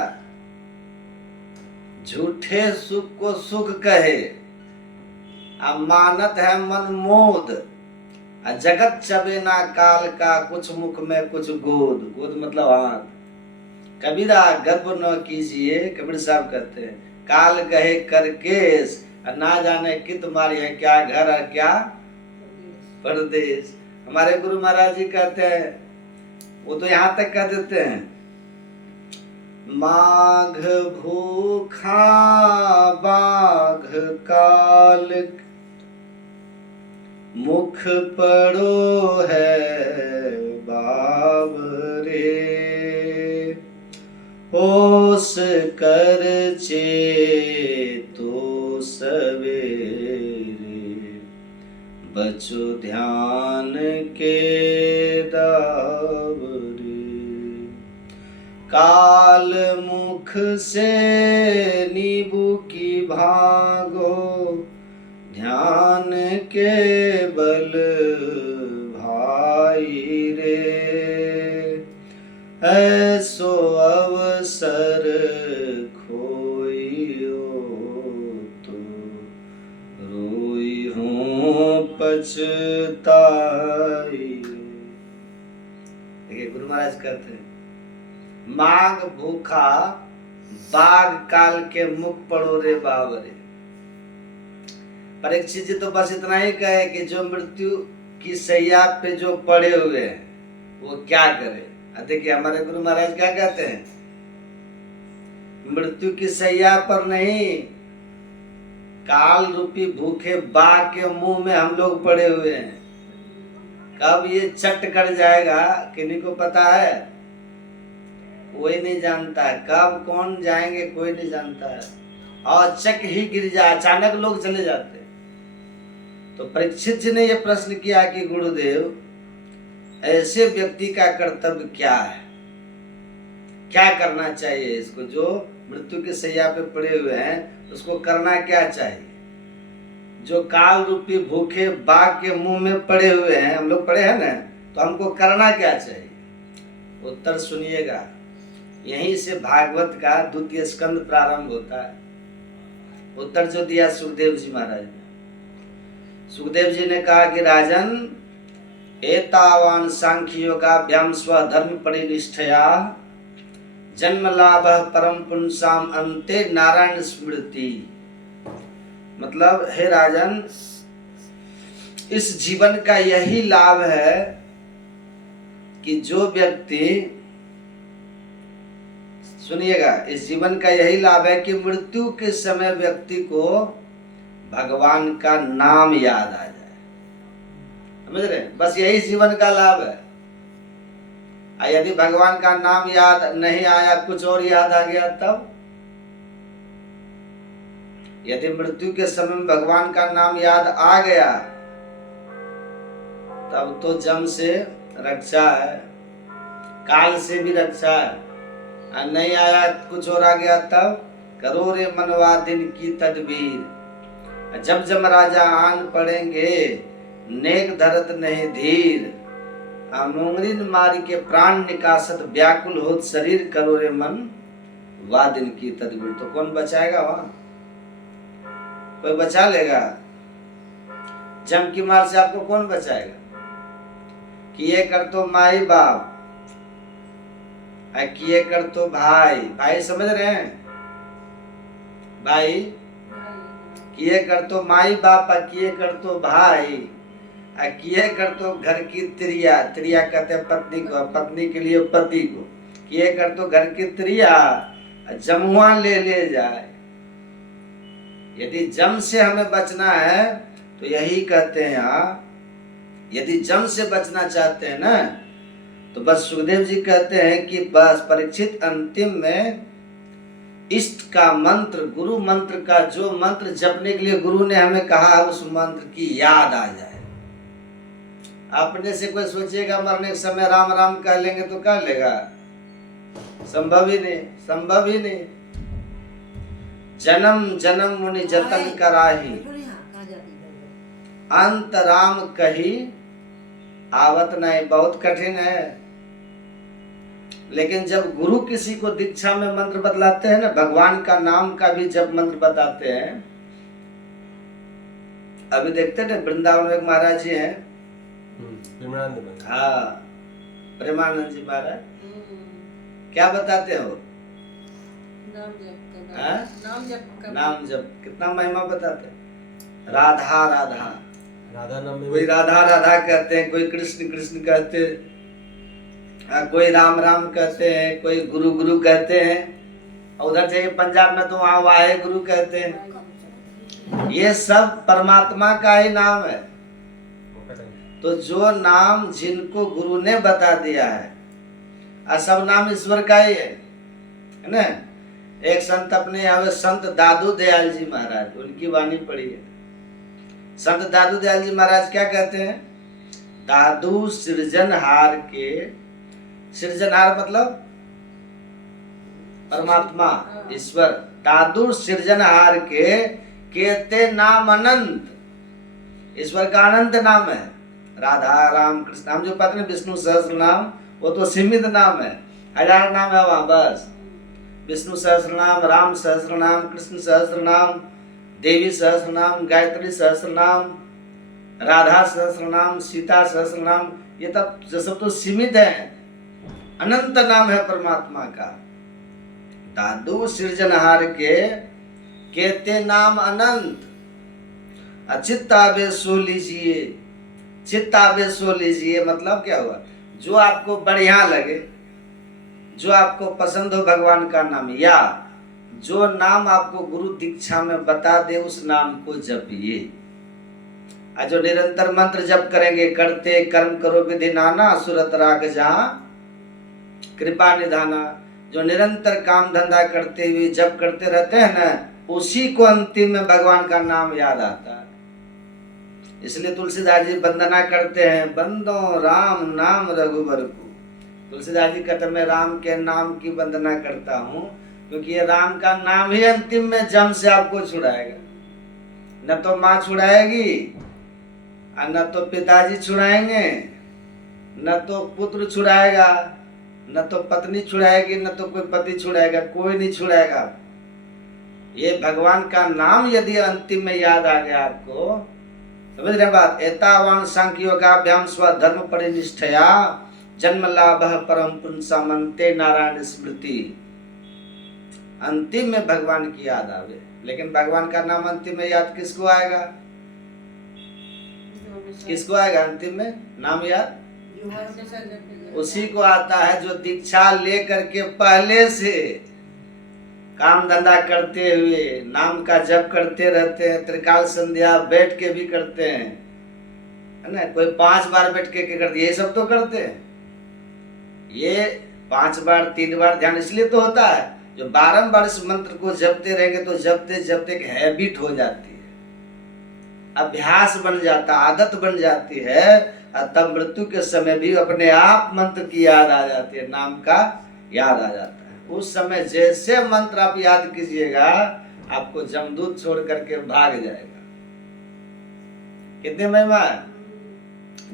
झूठे सुख को सुख कहे, अमानत है मन मोद, जगत चबेना काल का कुछ मुख में कुछ गोद। गोद मतलब हाथ। कबीरा गर्व न कीजिए, कबीर साहब कहते हैं, काल कहे करकेश, ना जाने कि तुम्हारी है क्या घर और क्या परदेश। हमारे गुरु महाराज जी कहते हैं, वो तो यहाँ तक कह देते हैं, माघ भूखा बाघ काल मुख पड़ो है बावरे, होश कर चेतो सवेरे, बचो ध्यान के दावरे। काल मुख से नींबू की भागो, ध्यान के बल भाई रे, ऐसो अवसर खोइयो तो रोई हूँ पछताई। देखिए गुरु महाराज कहते हैं, माघ भूखा बाघ काल के मुख पड़ो रे बावरे। परीक्षित जी तो बस इतना ही कहे कि जो मृत्यु की सैया पे जो पड़े हुए हैं वो क्या करे। देखिए हमारे गुरु महाराज क्या कहते हैं, मृत्यु की सैया पर नहीं, काल रूपी भूखे बाघ के मुंह में हम लोग पड़े हुए हैं। कब ये चट कर जाएगा किन्हीं को पता है? कोई नहीं जानता है। कब कौन जाएंगे कोई नहीं जानता है। और चक ही गिर जाए, अचानक लोग चले जाते हैं। तो परीक्षित जी ने यह प्रश्न किया कि गुरुदेव, ऐसे व्यक्ति का कर्तव्य क्या है, क्या करना चाहिए इसको? जो मृत्यु के सैया पे पड़े हुए हैं उसको करना क्या चाहिए? जो काल रूपी भूखे बाघ के मुंह में पड़े हुए हैं, हम लोग पड़े हैं ना, तो हमको करना क्या चाहिए? उत्तर सुनिएगा। यहीं से भागवत का द्वितीय स्कंद प्रारंभ होता है। उत्तर जो दिया सुखदेव जी महाराज ने, सुखदेव जी ने कहा कि राजन, एतावान सांख्य योगाभ्याम स्वधर्म परिनिष्ठया जन्म लाभ परम पुंसाम अंते नारायण स्मृति। मतलब हे राजन, इस जीवन का यही लाभ है कि जो व्यक्ति, सुनिएगा, इस जीवन का यही लाभ है कि मृत्यु के समय व्यक्ति को भगवान का नाम याद आ जाए। समझ रहे? बस यही जीवन का लाभ है। यदि भगवान का नाम याद नहीं आया, कुछ और याद आ गया, तब यदि मृत्यु के समय में भगवान का नाम याद आ गया, तब तो जम से रक्षा है, काल से भी रक्षा है। नहीं आया, कुछ और आ गया, तब करो रे मनवा दिन की तदबीर। जब जमराजा आन पड़ेंगे, नेक धरत नहीं धीर। मुंगरीन मारी के प्राण निकासत, व्याकुल होत शरीर, करो रे मन वा दिन की तदबीर। तो कौन बचाएगा वहां? कोई बचा लेगा? जम की मार से आपको कौन बचाएगा? किए कर तो माई बाप, किए कर तो भाई। भाई समझ रहे हैं? भाई किए कर तो माई बाप, किए कर तो भाई, किए कर तो घर की त्रिया। त्रिया कहते हैं पत्नी को, पत्नी के लिए पति को। किए कर तो घर की त्रिया, जमुआ ले जाए। यदि जम से हमें बचना है तो यही कहते हैं यहाँ, यदि जम से बचना चाहते हैं ना, तो बस सुखदेव जी कहते हैं कि बस परीक्षित अंतिम में इष्ट का मंत्र, गुरु मंत्र का जो मंत्र जपने के लिए गुरु ने हमें कहा है, उस मंत्र की याद आ जाए। अपने से कोई सोचेगा मरने के समय राम राम कह लेंगे तो कह लेगा? संभव ही नहीं, संभव ही नहीं। जन्म जन्म मुनि जतन कराही, अंत राम कही आवत नहीं। बहुत कठिन है, लेकिन जब गुरु किसी को दीक्षा में मंत्र बतलाते हैं ना, भगवान का नाम का भी जब मंत्र बताते हैं। अभी देखते हैं वृंदावन में महाराज जी हैं, हाँ प्रेमानंद जी महाराज, क्या बताते हो? नाम जप कितना महिमा बताते हैं। राधा राधा राधा नाम में कोई राधा राधा कहते हैं, कोई कृष्ण कृष्ण कहते हैं, कोई राम राम कहते हैं, कोई गुरु गुरु कहते हैं। उधर जाइए पंजाब में तो वहाँ वाहे गुरु कहते हैं। ये सब परमात्मा का ही नाम है। तो जो नाम जिनको गुरु ने बता दिया है, सब नाम ईश्वर का ही है ना। एक संत अपने यहाँ संत दादू दयाल जी महाराज, उनकी वाणी पढ़ी है। संत दादू दयाल जी महाराज क्या कहते हैं? दादू सृजनहार के, सृजनहार मतलब परमात्मा ईश्वर, दादू सृजनहार के कहते नाम अनंत। ईश्वर का अनंत नाम है। राधा राम कृष्ण, हम जो पता नहीं विष्णु सहस्त्र नाम, वो तो सीमित नाम है, 1000 नाम है वहां बस। विष्णु सहस्त्र नाम, राम सहस्त्र नाम, कृष्ण सहस्त्र नाम, देवी सहस्त्र नाम, गायत्री सहस्त्र नाम, राधा सहस्त्र नाम, सीता सहस्त्र नाम, ये तब सब तो सीमित है। अनंत नाम है परमात्मा का। दादू सृजनहार के कहते नाम अनंत। चित्तावेश सो लीजिए, चित्तावेश सो लीजिए मतलब क्या हुआ? जो आपको बढ़िया लगे, जो आपको पसंद हो भगवान का नाम, या जो नाम आपको गुरु दीक्षा में बता दे उस नाम को जपिए। जो निरंतर मंत्र जप करेंगे, करते कर्म करो विधि नाना, सुरत राग जहाँ कृपा निधाना। जो निरंतर काम धंधा करते हुए जप करते रहते हैं ना, उसी को अंतिम में भगवान का नाम याद आता है। इसलिए तुलसीदास जी वंदना करते हैं, बंदो राम नाम रघुबर को। तुलसीदास जी कहते मैं राम के नाम की वंदना करता हूँ, क्योंकि ये राम का नाम ही अंतिम में जम से आपको छुड़ाएगा। न तो माँ छुड़ाएगी, न तो पिताजी छुड़ाएंगे, न तो पुत्र छुड़ाएगा, न तो पत्नी छुड़ाएगी, न तो कोई पति छुड़ाएगा, कोई नहीं छुड़ाएगा। ये भगवान का नाम यदि अंतिम में याद आ गया आपको, समझ रहे बात? एतावान सांख्योगाभ्याम स्वधर्म परिनिष्ठया जन्म लाभ परम पुंसामंते नारायण स्मृति। अंतिम में भगवान की याद आवे। लेकिन भगवान का नाम अंतिम में याद किसको आएगा? किसको आएगा अंतिम में नाम याद? उसी को आता है जो दीक्षा लेकर के पहले से काम धंधा करते हुए नाम का जप करते रहते हैं। त्रिकाल संध्या बैठ के भी करते हैं, है ना। कोई 5 बार बैठ के करते, ये सब तो करते हैं। ये 5 बार 3 बार ध्यान इसलिए तो होता है, जो बारंबार इस मंत्र को जपते रहेंगे तो जपते जपते एक हैबिट हो जाती है, अभ्यास बन जाता, आदत बन जाती है। तब मृत्यु के समय भी अपने आप मंत्र की याद आ जाती है, नाम का याद आ जाता है। उस समय जैसे मंत्र आप याद कीजिएगा, आपको जमदूत छोड़ करके भाग जाएगा। कितने महिमा है?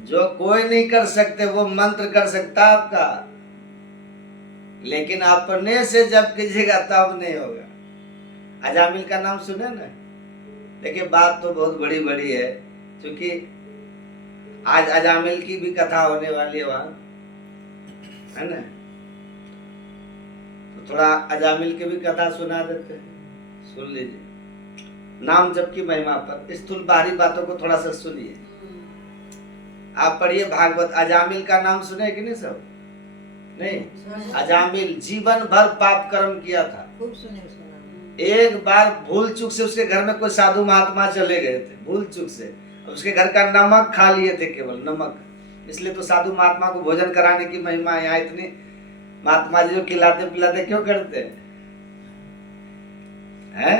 जो कोई नहीं कर सकते वो मंत्र कर सकता आपका, लेकिन अपने से जब कीजिएगा तब नहीं होगा। अजामिल का नाम सुने ना? देखिए बात तो बहुत बड़ी बड़ी है, क्योंकि आज अजामिल की भी कथा होने वाली है वहां, है ना। तो थोड़ा अजामिल की भी कथा सुना देते हैं, सुन लीजिए। नाम जप की महिमा पर स्थूल बाहरी बातों को थोड़ा सा सुनिए। आप पढ़िए भागवत। अजामिल का नाम सुने कि नहीं सब? नहीं। अजामिल जीवन भर पाप कर्म किया था, खूब सुने उसका नाम। एक बार भूल चूक से उसके घर में कोई साधु महात्मा चले गए थे, भूल चूक से उसके घर का नमक खा लिए थे, केवल नमक। इसलिए तो साधु महात्मा को भोजन कराने की महिमा यहाँ इतनी। महात्मा जी जो खिलाते पिलाते क्यों करते हैं? है।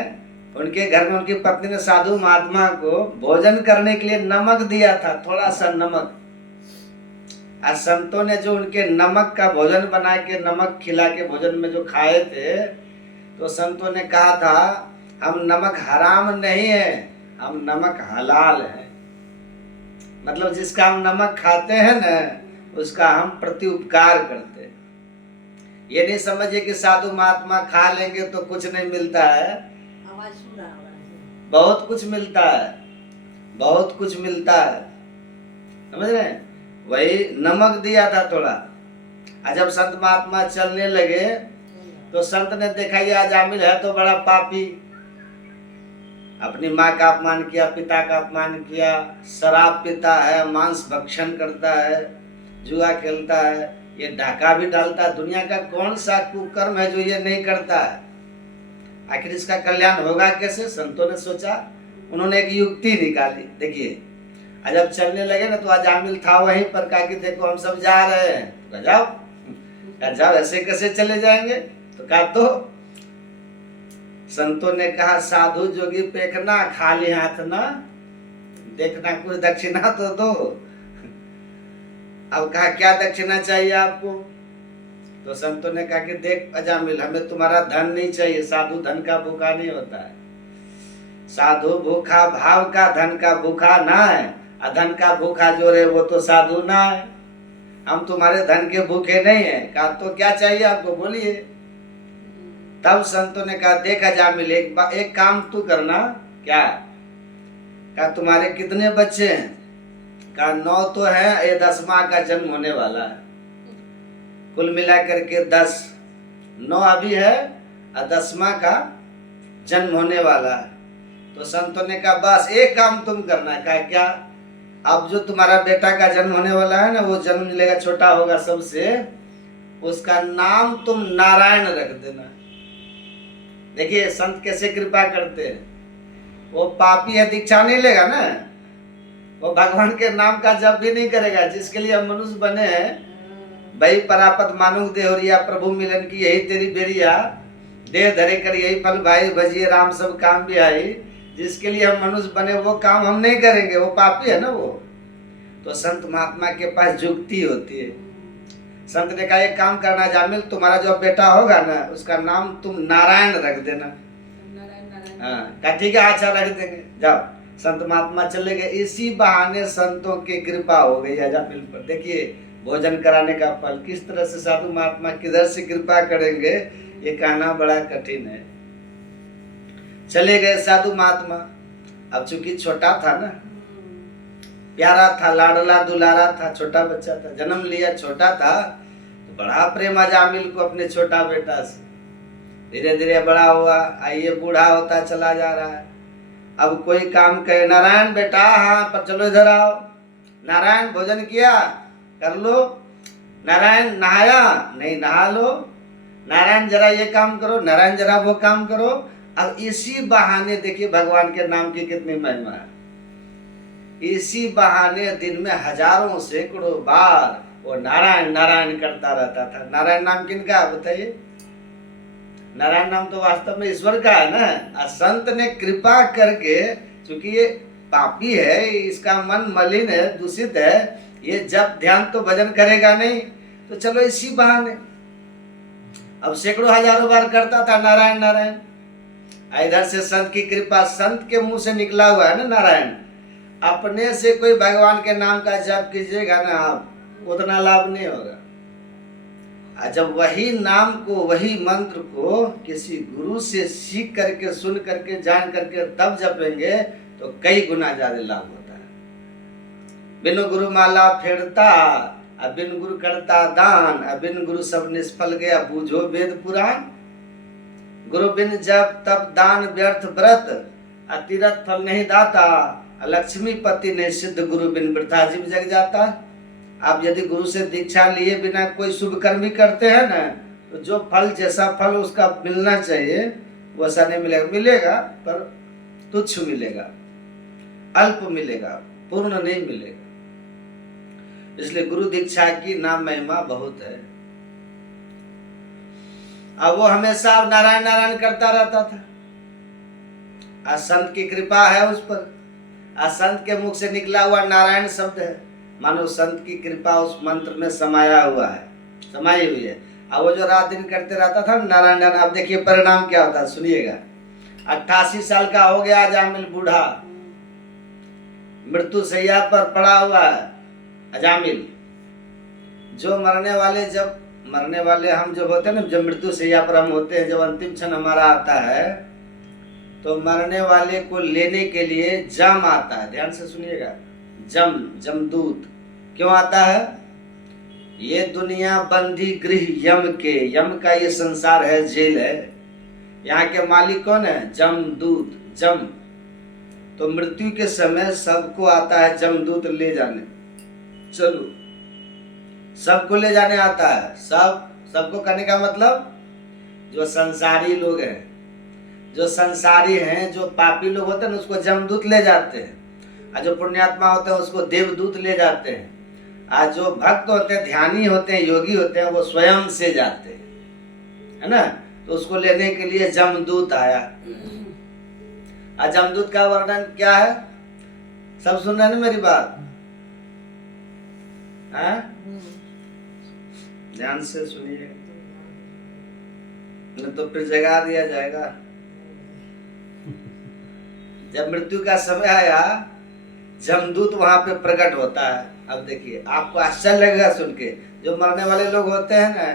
उनके घर में उनकी पत्नी ने साधु महात्मा को भोजन करने के लिए नमक दिया था, थोड़ा सा नमक। आज संतों ने जो उनके नमक का भोजन बना के, नमक खिला के भोजन में जो खाए थे, तो संतों ने कहा था हम नमक हराम नहीं है, हम नमक हलाल है। मतलब जिसका हम नमक खाते हैं ना, उसका हम प्रति उपकार करते हैं। ये नहीं समझिए कि साधु महात्मा खा लेंगे तो कुछ नहीं मिलता है। आवाज सुन रहा है। बहुत कुछ मिलता है, बहुत कुछ मिलता है, समझ रहे हैं। वही नमक दिया था थोड़ा। आज जब संत महात्मा चलने लगे तो संत ने देखा ये अजामिल है तो बड़ा पापी, अपनी माँ का अपमान किया, पिता का अपमान किया, शराब पीता है, मांस भक्षण करता है, जुआ खेलता है, ये डाका भी डालता है। दुनिया का कौन सा कुकर्म है जो ये नहीं करता है? आखिर इसका कल्याण होगा कैसे? संतों ने सोचा, उन्होंने एक युक्ति निकाली। देखिए, आज जब चलने लगे ना तो अजामिल था वहीं पर, कहा कि देखो हम सब जा रहे हैं। तो जाओ, जाओ, ऐसे कैसे चले जाएंगे? तो कहा तो संतों ने कहा साधु जोगी पेखना, खाली हाथ ना देखना, कुछ दक्षिणा तो दो। अब कहा क्या दक्षिणा चाहिए आपको? तो संतों ने कहा कि देख अजामिल, हमें तुम्हारा धन नहीं चाहिए, साधु धन का भूखा नहीं होता है। साधु भूखा भाव का, धन का भूखा ना है। धन का भूखा जो रहे वो तो साधु ना है। हम तुम्हारे धन के भूखे नहीं है। कहा तो क्या चाहिए आपको, बोलिए। तब संतों ने कहा देख अजामिल, एक काम तू करना। क्या? कहा तुम्हारे कितने बच्चे हैं? कहा 9 तो है, ये 10वां का जन्म होने वाला है। कुल मिलाकर के 10, 9 अभी है और 10वां का जन्म होने वाला है। तो संतों ने कहा बस एक काम तुम करना। कहा क्या? अब जो तुम्हारा बेटा का जन्म होने वाला है ना, वो जन्म लेगा, छोटा होगा सबसे, उसका नाम तुम नारायण रख देना। देखिए संत कैसे कृपा करते हैं। वो पापी है, दीक्षा नहीं लेगा ना, वो भगवान के नाम का जप भी नहीं करेगा। जिसके लिए हम मनुष्य बने हैं, भाई परापत मानुक देहरिया, प्रभु मिलन की यही तेरी बेरिया, देह धरे कर यही फल भाई, भजिए राम सब काम भी आई। जिसके लिए हम मनुष्य बने वो काम हम नहीं करेंगे, वो पापी है ना वो। तो संत महात्मा के पास जुक्ति होती है। संत ने कहा एक काम करना जामिल, तुम्हारा जो बेटा होगा ना, उसका नाम तुम नारायण रख देना। हाँ, कहा ठीक है, अच्छा रख देंगे, जाओ। संत महात्मा चले गए। इसी बहाने संतों की कृपा हो गई अजामिल पर। देखिए भोजन कराने का फल किस तरह से साधु महात्मा किधर से कृपा करेंगे, ये कहना बड़ा कठिन है। चले गए साधु महात्मा। अब चूंकि छोटा था ना, प्यारा था, लाडला दुलारा था, छोटा बच्चा था, जन्म लिया, छोटा था, तो बड़ा प्रेम अजामिल को अपने छोटा बेटा से। धीरे धीरे बड़ा हुआ, आइए बूढ़ा होता चला जा रहा है। अब कोई काम कहे, नारायण बेटा, हाँ पर चलो इधर आओ। नारायण भोजन किया, कर लो। नारायण नहाया, नहीं नहा लो। नारायण जरा ये काम करो, नारायण जरा वो काम करो। अब इसी बहाने देखिए भगवान के नाम की कितनी महिमा है। इसी बहाने दिन में हजारों सैकड़ों बार वो नारायण नारायण करता रहता था। नारायण नाम किनका बताइए? नारायण नाम तो वास्तव में ईश्वर का है ना। संत ने कृपा करके, चूंकि ये पापी है, इसका मन मलिन है, दूषित है, ये जब ध्यान तो भजन करेगा नहीं, तो चलो इसी बहाने अब सैकड़ों हजारों बार करता था नारायण नारायण। इधर से संत की कृपा, संत के मुंह से निकला हुआ है ना नारायण। अपने से कोई भगवान के नाम का जप कीजिएगा ना आप, उतना लाभ नहीं होगा। जब वही नाम को, वही मंत्र को किसी गुरु से सीख करके, सुन करके, जान करके तब जपेंगे तो कई गुना ज्यादा लाभ होता है। बिनु गुरु माला फेरता, बिन गुरु करता दान, बिन गुरु सब निष्फल गया, बूझो वेद पुराण। गुरु बिन जप तप दान व्यर्थ व्रत, तीरथ फल नहीं दाता, लक्ष्मी पति नहीं सिद्ध, गुरु बिन वृथा जीव जग जाता। आप यदि गुरु से दीक्षा लिए बिना कोई शुभ कर्म भी करते हैं ना, तो जो फल, जैसा फल उसका मिलना चाहिए वैसा नहीं मिलेगा। मिलेगा पर तुच्छ मिलेगा, अल्प मिलेगा, पूर्ण नहीं मिलेगा। इसलिए गुरु दीक्षा की नाम महिमा बहुत है। अब वो हमेशा नारायण नारायण करता रहता था। आज संत की कृपा है उस पर, आज संत के मुख से निकला हुआ नारायण शब्द है, मानो संत की कृपा उस मंत्र में समाया हुआ है, समाई हुई है। अब वो जो रात दिन करते रहता था नारायण नारायण, अब देखिए परिणाम क्या होता है, सुनिएगा। 88 साल का हो गया अजामिल बूढ़ा, मृत्यु शैया पर पड़ा हुआ है अजामिल। जो मरने वाले, जब मरने वाले हम जब होते हैं ना, जब मृत्यु शैया पर हम होते हैं, जब अंतिम क्षण हमारा आता है, तो मरने वाले को लेने के लिए जम आता है। ध्यान से सुनिएगा, जमदूत क्यों आता है? ये दुनिया बंदी गृह यम के, यम का ये संसार है, जेल है। यहाँ के मालिक कौन है? जमदूत, जम। तो मृत्यु के समय सबको आता है जमदूत ले जाने। चलो, सबको ले जाने आता है। सबको करने का मतलब जो संसारी लोग हैं, जो संसारी हैं, जो पापी लोग होते हैं ना, उसको जमदूत ले जाते हैं, और जो पुण्यात्मा होते हैं उसको देवदूत ले जाते हैं। आज जो भक्त होते हैं, ध्यानी होते हैं, योगी होते हैं, वो स्वयं से जाते हैं, है ना। तो उसको लेने के लिए जमदूत आया। और जमदूत का वर्णन क्या है? सब सुन रहे हैं ना मेरी बात? हाँ, ध्यान से सुनिए, नहीं तो फिर जगा दिया जाएगा। जब मृत्यु का समय आया, जमदूत वहां पे प्रकट होता है। अब देखिए, आपको आश्चर्य लगेगा सुन के, जो मरने वाले लोग होते हैं ना,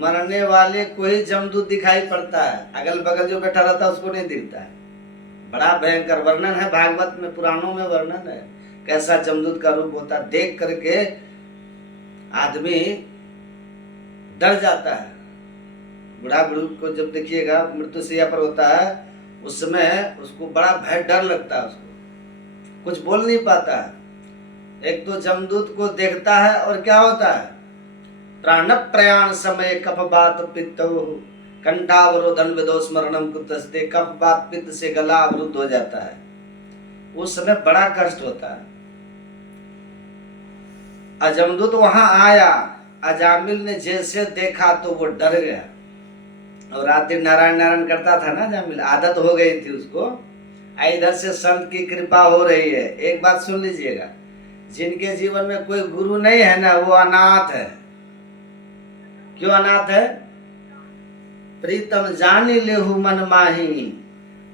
मरने वाले को ही जमदूत दिखाई पड़ता है, अगल बगल जो बैठा रहता है उसको नहीं दिखता है। बड़ा भयंकर वर्णन है, भागवत में, पुराणों में वर्णन है कैसा जमदूत का रूप होता है। देख करके आदमी डर जाता है। बूढ़ा बुढ़ू को जब देखिएगा मृत्यु शैया पर होता है, उस समय उसको बड़ा भय, डर लगता है, उसको कुछ बोल नहीं पाता है। एक तो जमदूत को देखता है और क्या होता है? प्राण प्रयाण समय कफवात पित्त कंठावरोधन विदो स्मरणम कुतस्ते, कफवात पित्त से गला अवरुद्ध हो जाता है। उस समय बड़ा कष्ट होता है। जमदूत वहां आया, अजामिल ने जैसे देखा तो वो डर गया, और रात दिन नारायण नारायण करता था ना अजामिल, आदत हो गई थी उसको। इधर से संत की कृपा हो रही है। एक बात सुन लीजिएगा, जिनके जीवन में कोई गुरु नहीं है ना, वो अनाथ है। क्यों अनाथ है? प्रीतम जानी लेहु मन माही,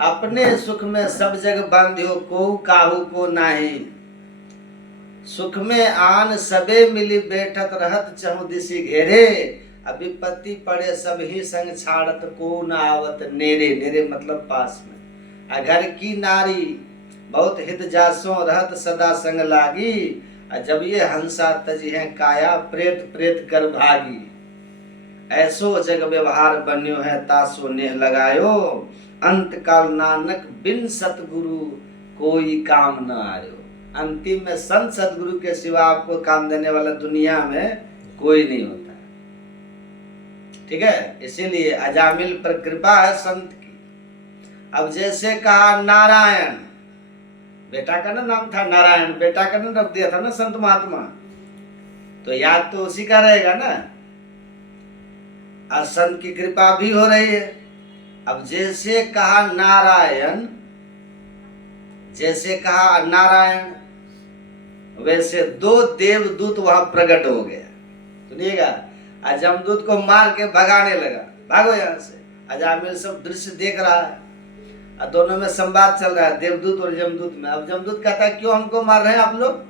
अपने सुख में सब जग बंध्यो, को काहू को नाही। सुख में आन सबे मिली बैठत, रहत चहु दिशि घेरे, विपत्ति पड़े सब ही संग छाड़त, को न आवत नेरे। नेरे मतलब पास में। घर की नारी बहुत हित जासों, रहत सदा संग लागी, जब ये हंसा तजी है काया, प्रेत प्रेत कर भागी। ऐसो जग व्यवहार बन्यो है, तासो नेह लगायो, अंत काल नानक बिन सतगुरु कोई काम न आयो। अंतिम में संत सतगुरु के सिवा आपको काम देने वाला दुनिया में कोई नहीं होता। ठीक है, इसीलिए अजामिल पर कृपा है संत की। अब जैसे कहा नारायण, बेटा का ना नाम था नारायण, बेटा का ना रख दिया था ना संत महात्मा, तो याद तो उसी का रहेगा ना। आज संत की कृपा भी हो रही है। अब जैसे कहा नारायण, जैसे कहा नारायण, वैसे दो देवदूत वहां प्रकट हो गया। सुनिएगा, जमदूत को मार के भगाने लगा, भागो यहाँ से। अजामिल सब दृश्य देख रहा है, और दोनों में संवाद चल रहा है, देवदूत और जमदूत में। अब जमदूत कहता है, क्यों हमको मार रहे हैं आप लोग?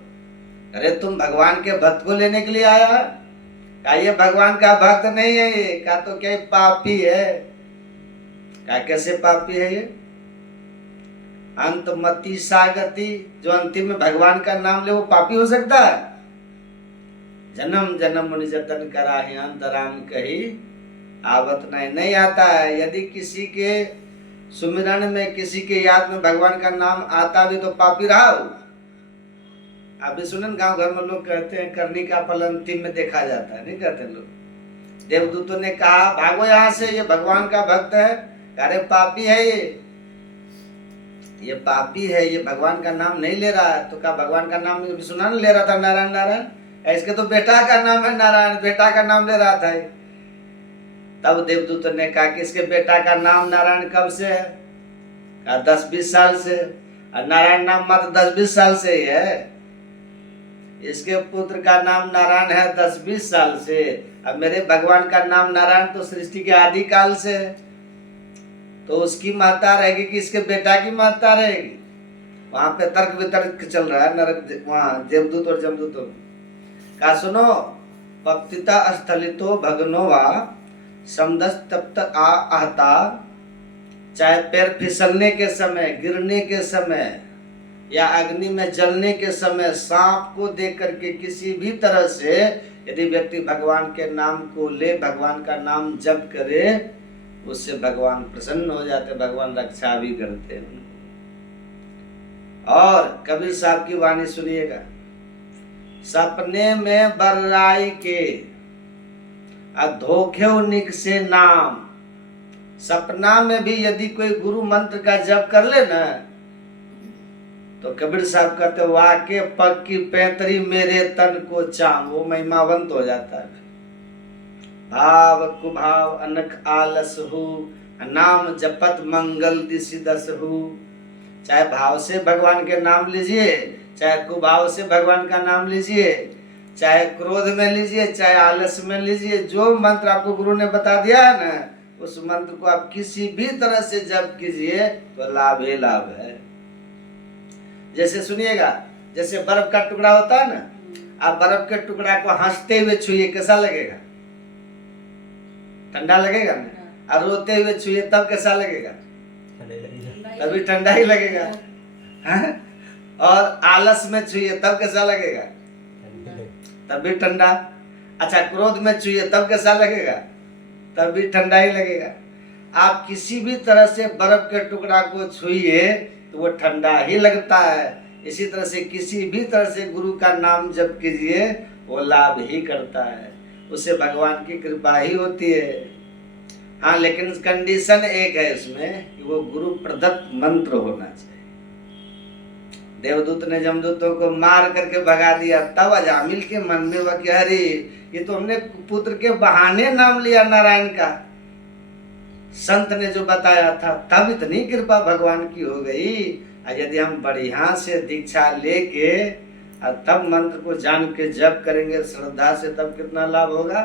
अरे तुम भगवान के भक्त को लेने के लिए आया है? क्या ये भगवान का भक्त नहीं है? ये क्या तो क्या पापी है? क्या कैसे पापी है ये? अंतमति सागति, जो अंतिम में भगवान का नाम ले वो पापी हो सकता है? जन्म जन्म मुनि जतन कराही, अंतराम कही आवत नहीं आता है। यदि किसी के सुमिरन में, किसी के याद में भगवान का नाम आता भी तो पापी रहा हो। अभी सुनन, गांव घर में लोग कहते हैं करनी का फल अंतिम में देखा जाता है, नहीं कहते लोग। देवदूतों ने कहा भागो यहाँ से, ये भगवान का भक्त है। अरे पापी है ये पापी है, ये भगवान का नाम नहीं ले रहा है। तो क्या भगवान का नाम सुना नहीं ले रहा था? नारायण नारायण, इसके तो बेटा का नाम है नारायण, बेटा का नाम ले रहा था। तब देवदूत ने कहा कि इसके बेटा का नाम नारायण कब से है? कहा 10-20 साल से। और नारायण नाम मात्र 10-20 साल से ही है। इसके पुत्र का नाम नारायण है 10-20 साल से। अब मेरे भगवान का नाम नारायण तो सृष्टि के आदि काल से है। तो उसकी महत्ता रहेगी कि इसके बेटा की महत्ता रहेगी? वहां पे तर्क वितर्क चल रहा है नरक, वहां देवदूत और जमदूतों में। कहा सुनो, पतिता स्थलितो भगनो वा समदस तप्त आहता। चाहे पैर फिसलने के समय, गिरने के समय या अग्नि में जलने के समय सांप को देख करके किसी भी तरह से यदि व्यक्ति भगवान के नाम को ले, भगवान का नाम जप करे, उससे भगवान प्रसन्न हो जाते, भगवान रक्षा भी करते हैं उनको। और कबीर साहब की वाणी सुनिएगा, सपने में बर्राई के धोखे निक से नाम। सपना में भी यदि कोई गुरु मंत्र का जप कर ले ना, तो कबीर साहब कहते वाके पग की पैतरी मेरे तन को चाम, वो महिमावंत हो जाता है। भाव कुभाव अनख आलस हो, नाम जपत मंगल दिशि दस हो। चाहे भाव से भगवान के नाम लीजिए, चाहे कुभाव से भगवान का नाम लीजिए, चाहे क्रोध में लीजिए, चाहे आलस में लीजिए, जो मंत्र आपको गुरु ने बता दिया है ना, उस मंत्र को आप किसी भी तरह से जप कीजिए तो लाभ ही लाभ है। जैसे सुनिएगा, जैसे बर्फ का टुकड़ा होता है ना, आप बर्फ के टुकड़ा को हंसते हुए छुइए, कैसा लगेगा? ठंडा लगेगा ना। और रोते हुए छुइए तब कैसा लगेगा? तभी ठंडा ही लगेगा। है? और आलस में छुइए तब कैसा लगेगा? तब भी ठंडा। अच्छा, क्रोध में छुइए तब कैसा लगेगा? तब भी ठंडा ही लगेगा। आप किसी भी तरह से बर्फ के टुकड़ा को छुइए तो वो ठंडा ही लगता है। इसी तरह से किसी भी तरह से गुरु का नाम जप कीजिए, वो लाभ ही करता है, उससे भगवान की कृपा ही होती है। हाँ, लेकिन कंडीशन एक है इसमें कि वो गुरु प्रदत्त मंत्र होना चाहिए। देवदूत ने जमदूतों को मार करके भगा दिया, तब अजामिल के मन में वह कि अरे ये तो हमने पुत्र के बहाने नाम लिया नारायण का, संत ने जो बताया था, तब इतनी कृपा भगवान की हो गई। यदि हम बढ़िया से दीक्षा लेके और तब मंत्र को जान के जप करेंगे श्रद्धा से, तब कितना लाभ होगा।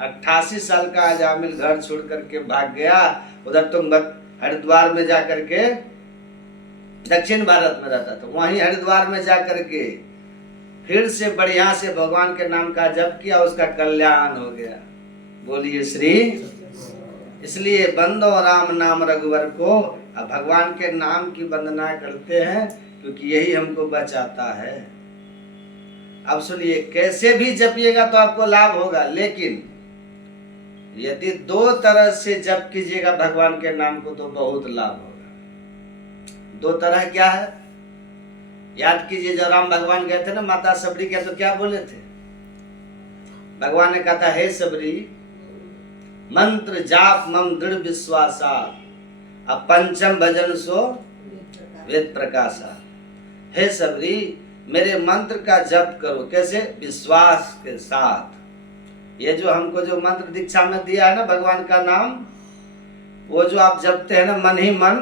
88 साल का अजामिल घर छोड़ करके भाग गया। उधर तुम हरिद्वार में जा करके, दक्षिण भारत में रहता था, वहीं हरिद्वार में जा करके फिर से बढ़िया से भगवान के नाम का जप किया, उसका कल्याण हो गया। बोलिए श्री। इसलिए बंदो राम नाम रघुवर को, भगवान के नाम की वंदना करते हैं क्योंकि यही हमको बचाता है। अब सुनिए, कैसे भी जपिएगा तो आपको लाभ होगा, लेकिन यदि 2 तरह से जप कीजिएगा भगवान के नाम को तो बहुत लाभ होगा। 2 तरह क्या है? याद कीजिए, जब राम भगवान गए थे ना माता सबरी के, तो क्या बोले थे? भगवान ने कहा था, हे सबरी मंत्र जाप मम दृढ़ विश्वासा, अब पंचम भजन सो वेद प्रकाशा। हे सबरी, मेरे मंत्र का जप करो। कैसे? विश्वास के साथ। ये जो हमको जो मंत्र दीक्षा में दिया है ना भगवान का नाम, वो जो आप जपते हैं ना मन ही मन,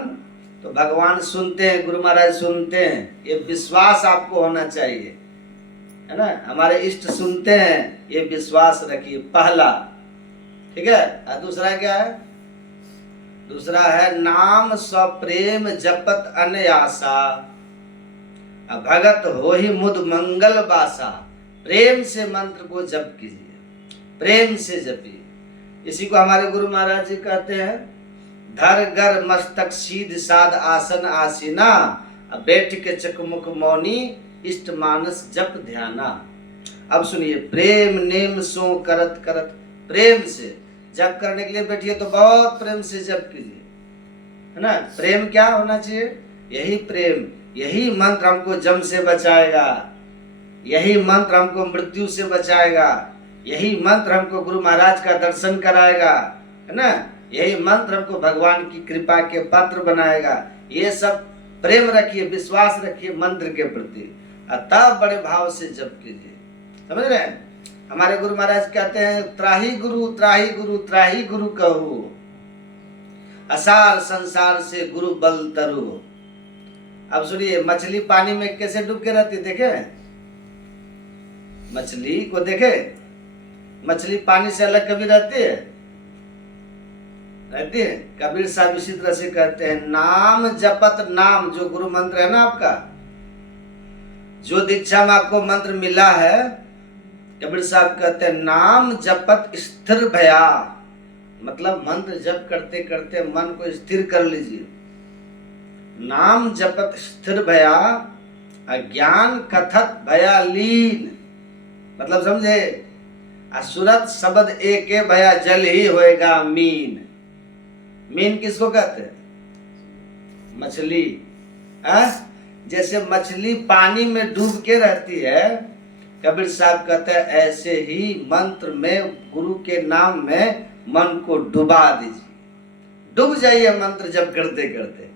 तो भगवान सुनते हैं, गुरु महाराज सुनते हैं। ये विश्वास आपको होना चाहिए, है ना। हमारे इष्ट सुनते हैं, ये विश्वास रखिए, पहला। ठीक है। और दूसरा क्या है? दूसरा है नाम सप्रेम जपत अनयासा, भगत हो ही मुद मंगल बासा। प्रेम से मंत्र को जप कीजिए, प्रेम से जपिए। इसी को हमारे गुरु महाराज जी कहते हैं, धर गर मस्तक सीध साध आसन आसीना, बैठ के चकमुख मौनी इष्ट मानस जप ध्याना। अब सुनिए, प्रेम नेम सो करत करत, प्रेम से जप करने के लिए बैठिए तो बहुत प्रेम से जप कीजिए, है ना। प्रेम क्या होना चाहिए? यही प्रेम, यही मंत्र हमको जम से बचाएगा, यही मंत्र हमको मृत्यु से बचाएगा, यही मंत्र हमको गुरु महाराज का दर्शन कराएगा, है ना। यही मंत्र हमको भगवान की कृपा के पात्र बनाएगा। ये सब प्रेम रखिए, विश्वास रखिए मंत्र के प्रति, तब बड़े भाव से जप कीजिए। समझ रहे हैं? हमारे गुरु महाराज कहते हैं, त्राही गुरु त्राही गुरु त्राही गुरु कहू, असार संसार से गुरु बल तरु हो। अब सुनिए, मछली पानी में कैसे डूब के रहती है, देखे मछली को, देखे मछली पानी से अलग कभी रहती है? रहती है। कबीर साहब इसी तरह से कहते हैं, नाम जपत नाम, जो गुरु मंत्र है ना आपका, जो दीक्षा में आपको मंत्र मिला है, कबीर साहब कहते हैं नाम जपत स्थिर भया, मतलब मंत्र जप करते करते मन को स्थिर कर लीजिए। नाम जपत स्थिर भया, अज्ञान कथत भया लीन, मतलब समझे, असुरत शब्द एक भया जल ही होएगा मीन। मीन किसको कहते हैं? मछली। जैसे मछली पानी में डूब के रहती है, कबीर साहब कहते हैं ऐसे ही मंत्र में, गुरु के नाम में मन को डुबा दीजिए, डूब जाइए मंत्र जप करते करते।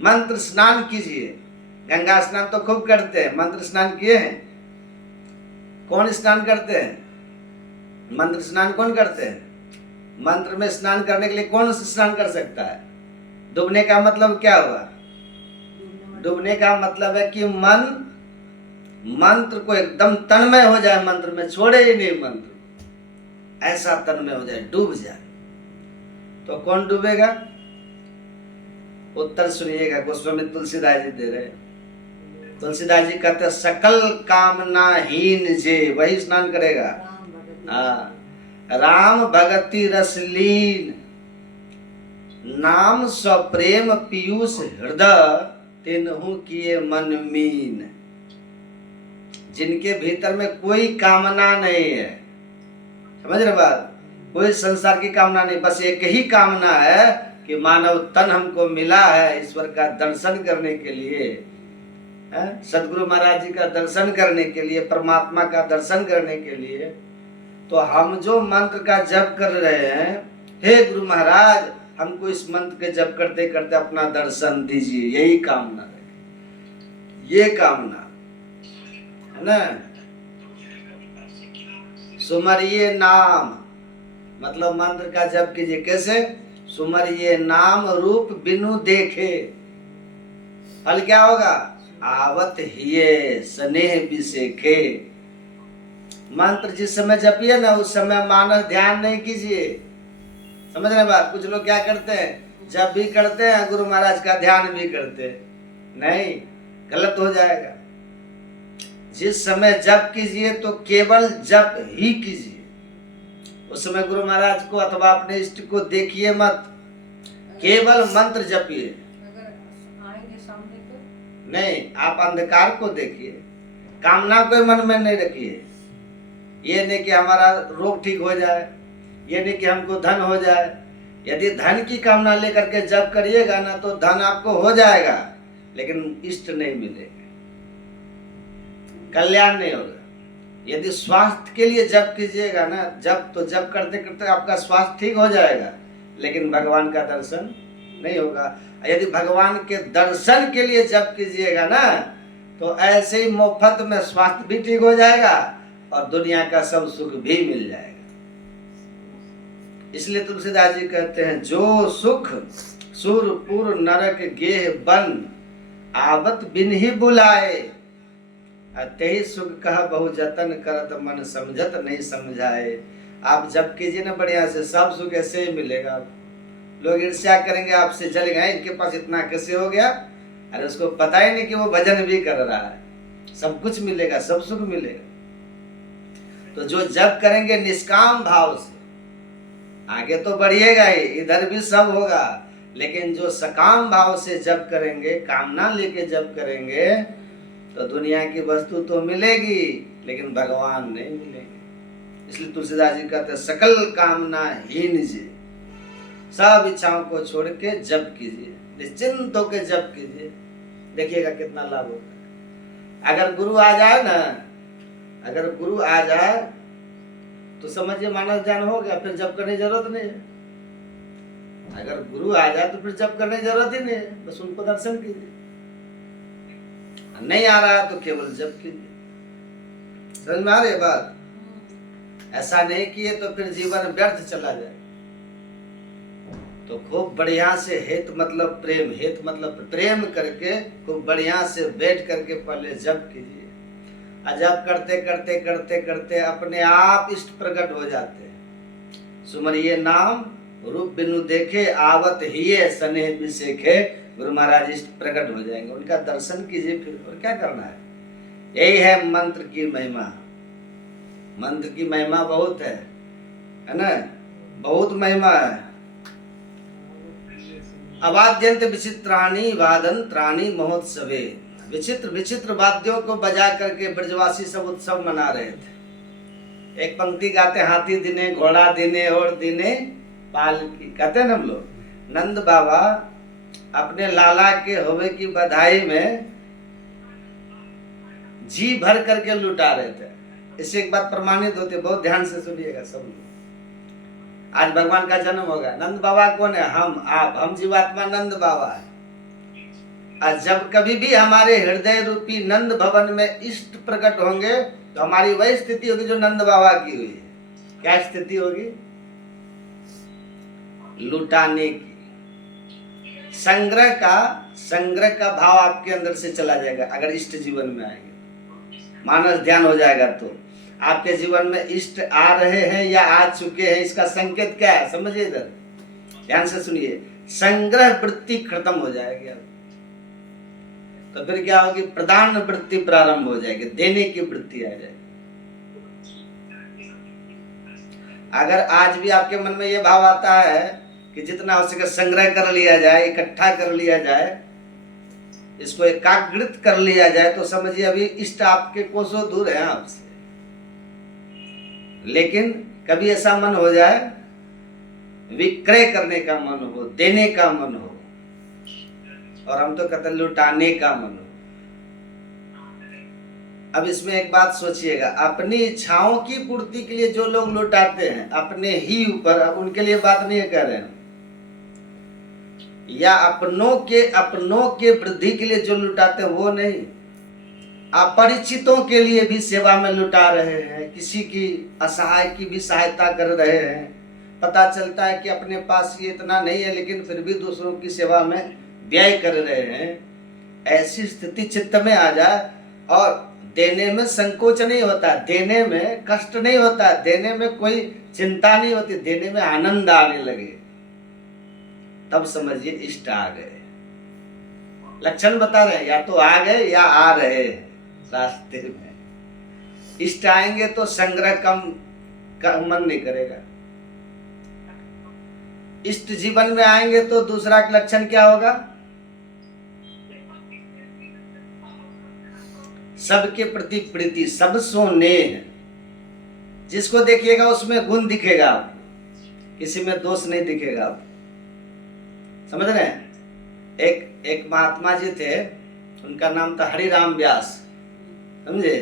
मंत्र स्नान कीजिए, गंगा स्नान तो खूब करते हैं, मंत्र स्नान किए हैं? कौन स्नान करते हैं? मंत्र स्नान कौन करते हैं? मंत्र में स्नान करने के लिए कौन स्नान कर सकता है? डूबने का मतलब क्या हुआ? डूबने का मतलब है कि मन मंत्र को एकदम तन्मय हो जाए, मंत्र में छोड़े ही नहीं मंत्र, ऐसा तन्मय हो जाए, डूब जाए। तो कौन डूबेगा? उत्तर सुनिएगा, गोस्वामी तुलसीदास जी दे रहे। तुलसीदास जी कहते सकल कामना हीन जे वही स्नान करेगा। राम भगति रसलीन, नाम स्वप्रेम पीयूष हृदय, तिन्हु किए मन मीन। जिनके भीतर में कोई कामना नहीं है, समझ रहे बात, कोई संसार की कामना नहीं, बस एक ही कामना है कि मानव तन हमको मिला है ईश्वर का दर्शन करने के लिए, सदगुरु महाराज जी का दर्शन करने के लिए, परमात्मा का दर्शन करने के लिए। तो हम जो मंत्र का जप कर रहे हैं, हे गुरु महाराज हमको इस मंत्र के जप करते करते अपना दर्शन दीजिए, यही कामना है, ये कामना है ना। सुमरिये नाम, मतलब मंत्र का जप कीजिए। कैसे? सुमरिये नाम रूप बिनु देखे, फल क्या होगा? आवत हिये स्नेह बिसेखे। मंत्र जिस समय जपिए ना, उस समय मानस ध्यान नहीं कीजिए, समझ रहे बात। कुछ लोग क्या करते हैं, जप भी करते हैं गुरु महाराज का ध्यान भी करते हैं, नहीं, गलत हो जाएगा। जिस समय जप कीजिए तो केवल जप ही कीजिए, उस समय गुरु महाराज को अथवा अपने इष्ट को देखिए मत, केवल मंत्र जपिए। अगर आएंगे सामने तो नहीं, आप अंधकार को देखिए, कामना कोई मन में नहीं रखिए। ये नहीं कि हमारा रोग ठीक हो जाए, ये नहीं कि हमको धन हो जाए। यदि धन की कामना लेकर के जप करिएगा ना, तो धन आपको हो जाएगा, लेकिन इष्ट नहीं मिलेगा, कल्याण नहीं होगा। यदि स्वास्थ्य के लिए जप कीजिएगा ना, जप तो जप करते करते आपका स्वास्थ्य ठीक हो जाएगा, लेकिन भगवान का दर्शन नहीं होगा। यदि भगवान के दर्शन के लिए जप कीजिएगा ना, तो ऐसे ही मुफ्त में स्वास्थ्य भी ठीक हो जाएगा और दुनिया का सब सुख भी मिल जाएगा। इसलिए तुलसीदास जी कहते हैं, जो सुख सुरपुर नरक गेह बन, आवत बिन ही बुलाए, तेही सुख कह बहु जतन करत, मन समझत नहीं समझाए। आप जप कीजिए ना बढ़िया से, सब सुख ऐसे ही मिलेगा। लोग ईर्ष्या करेंगे आपसे, जल गए इनके पास इतना कैसे हो गया, अरे उसको पता ही नहीं कि वो भजन भी कर रहा है, सब कुछ मिलेगा, सब सुख मिलेगा। तो जो जप करेंगे निष्काम भाव से, आगे तो बढ़िएगा ही, इधर भी सब होगा, लेकिन जो सकाम भाव से जप करेंगे, कामना लेके जप करेंगे, तो दुनिया की वस्तु तो मिलेगी, लेकिन भगवान नहीं मिलेंगे। इसलिए तुलसीदास जी कहते हैं, सकल कामना हीन जे, सब इच्छाओं को छोड़ के जप कीजिए, निश्चिंत होकर जप कीजिए, देखिएगा कितना लाभ होता है। अगर गुरु आ जाए ना, अगर गुरु आ जाए तो समझिए मानस ध्यान हो गया, फिर जप करने की जरूरत नहीं है। अगर गुरु आ जाए तो फिर जप करने की जरूरत ही नहीं है, बस उनको दर्शन कीजिए। नहीं आ रहा है तो केवल जप कीजिए। समझ में आ रही है बात? ऐसा नहीं किए तो फिर जीवन व्यर्थ चला जाए। तो खूब बढ़िया से हेत मतलब प्रेम, हेत मतलब प्रेम करके खूब बढ़िया से बैठ करके पहले जप कीजिए। और जप करते करते करते करते अपने आप इष्ट प्रकट हो जाते हैं। सुमरिये नाम रूप बिनु देखे आवत हिये स्नेह बिसेखे। गुरु महाराज इष्ट प्रकट हो जाएंगे, उनका दर्शन कीजिए फिर, और क्या करना है। यही है मंत्र की महिमा। मंत्र की महिमा बहुत है ना, बहुत महिमा है। अवाद्यंत विचित्राणी वादंत्राणी महोत्सवे। विचित्र विचित्र वाद्यों को बजा करके ब्रजवासी सब उत्सव मना रहे थे। एक पंक्ति गाते, हाथी दिने घोड़ा दिने और दिने पालकी, कहते हैं ना हम लोग। नंद बाबा अपने लाला के होवे की बधाई में जी भर करके लुटा रहे थे। इससे एक बात प्रमाणित होती है, बहुत ध्यान से सुनिएगा सब लोग। आज भगवान का जन्म होगा। नंद बाबा कौन है? हम, आप, हम जीवात्मा नंद बाबा है। और जब कभी भी हमारे हृदय रूपी नंद भवन में इष्ट प्रकट होंगे तो हमारी वही स्थिति होगी जो नंद बाबा की हुई है। क्या स्थिति होगी? लुटाने की। संग्रह का भाव आपके अंदर से चला जाएगा अगर इष्ट जीवन में आएंगे। मानस ध्यान हो जाएगा तो आपके जीवन में इष्ट आ रहे हैं या आ चुके हैं, इसका संकेत क्या है समझिए। इधर ध्यान से सुनिए। संग्रह वृत्ति खत्म हो जाएगी अब, तो फिर क्या होगी? प्रदान वृत्ति प्रारंभ हो जाएगी, देने की वृत्ति आ जाएगी। अगर आज भी आपके मन में यह भाव आता है कि जितना हो सके संग्रह कर लिया जाए, इकट्ठा कर लिया जाए, इसको एकाग्रित कर लिया जाए, तो समझिए अभी इष्ट आपके कोसों दूर है आपसे। लेकिन कभी ऐसा मन हो जाए, विक्रय करने का मन हो, देने का मन हो, और हम तो कहते लुटाने का मन हो। अब इसमें एक बात सोचिएगा, अपनी इच्छाओं की पूर्ति के लिए जो लोग लुटाते हैं अपने ही ऊपर, उनके लिए बात नहीं कह रहे हैं, या अपनों के वृद्धि के लिए जो लुटाते हैं वो नहीं, अपरिचितों के लिए भी सेवा में लुटा रहे हैं, किसी की असहाय की भी सहायता कर रहे हैं। पता चलता है कि अपने पास ये इतना नहीं है लेकिन फिर भी दूसरों की सेवा में व्यय कर रहे हैं। ऐसी स्थिति चित्त में आ जाए और देने में संकोच नहीं होता, देने में कष्ट नहीं होता, देने में कोई चिंता नहीं होती, देने में आनंद आने लगे, तब समझिए इष्ट आ गए। लक्षण बता रहे हैं, या तो आ गए या आ रहे हैं रास्ते में। इष्ट आएंगे तो संग्रह कम का मन नहीं करेगा। इष्ट जीवन में आएंगे तो दूसरा लक्षण क्या होगा? सबके प्रति प्रीति, सब सो नेह। जिसको देखिएगा उसमें गुण दिखेगा आपको, किसी में दोष नहीं दिखेगा आपको। समझ रहे हैं? एक महात्मा जी थे, उनका नाम था हरिराम व्यास। समझे?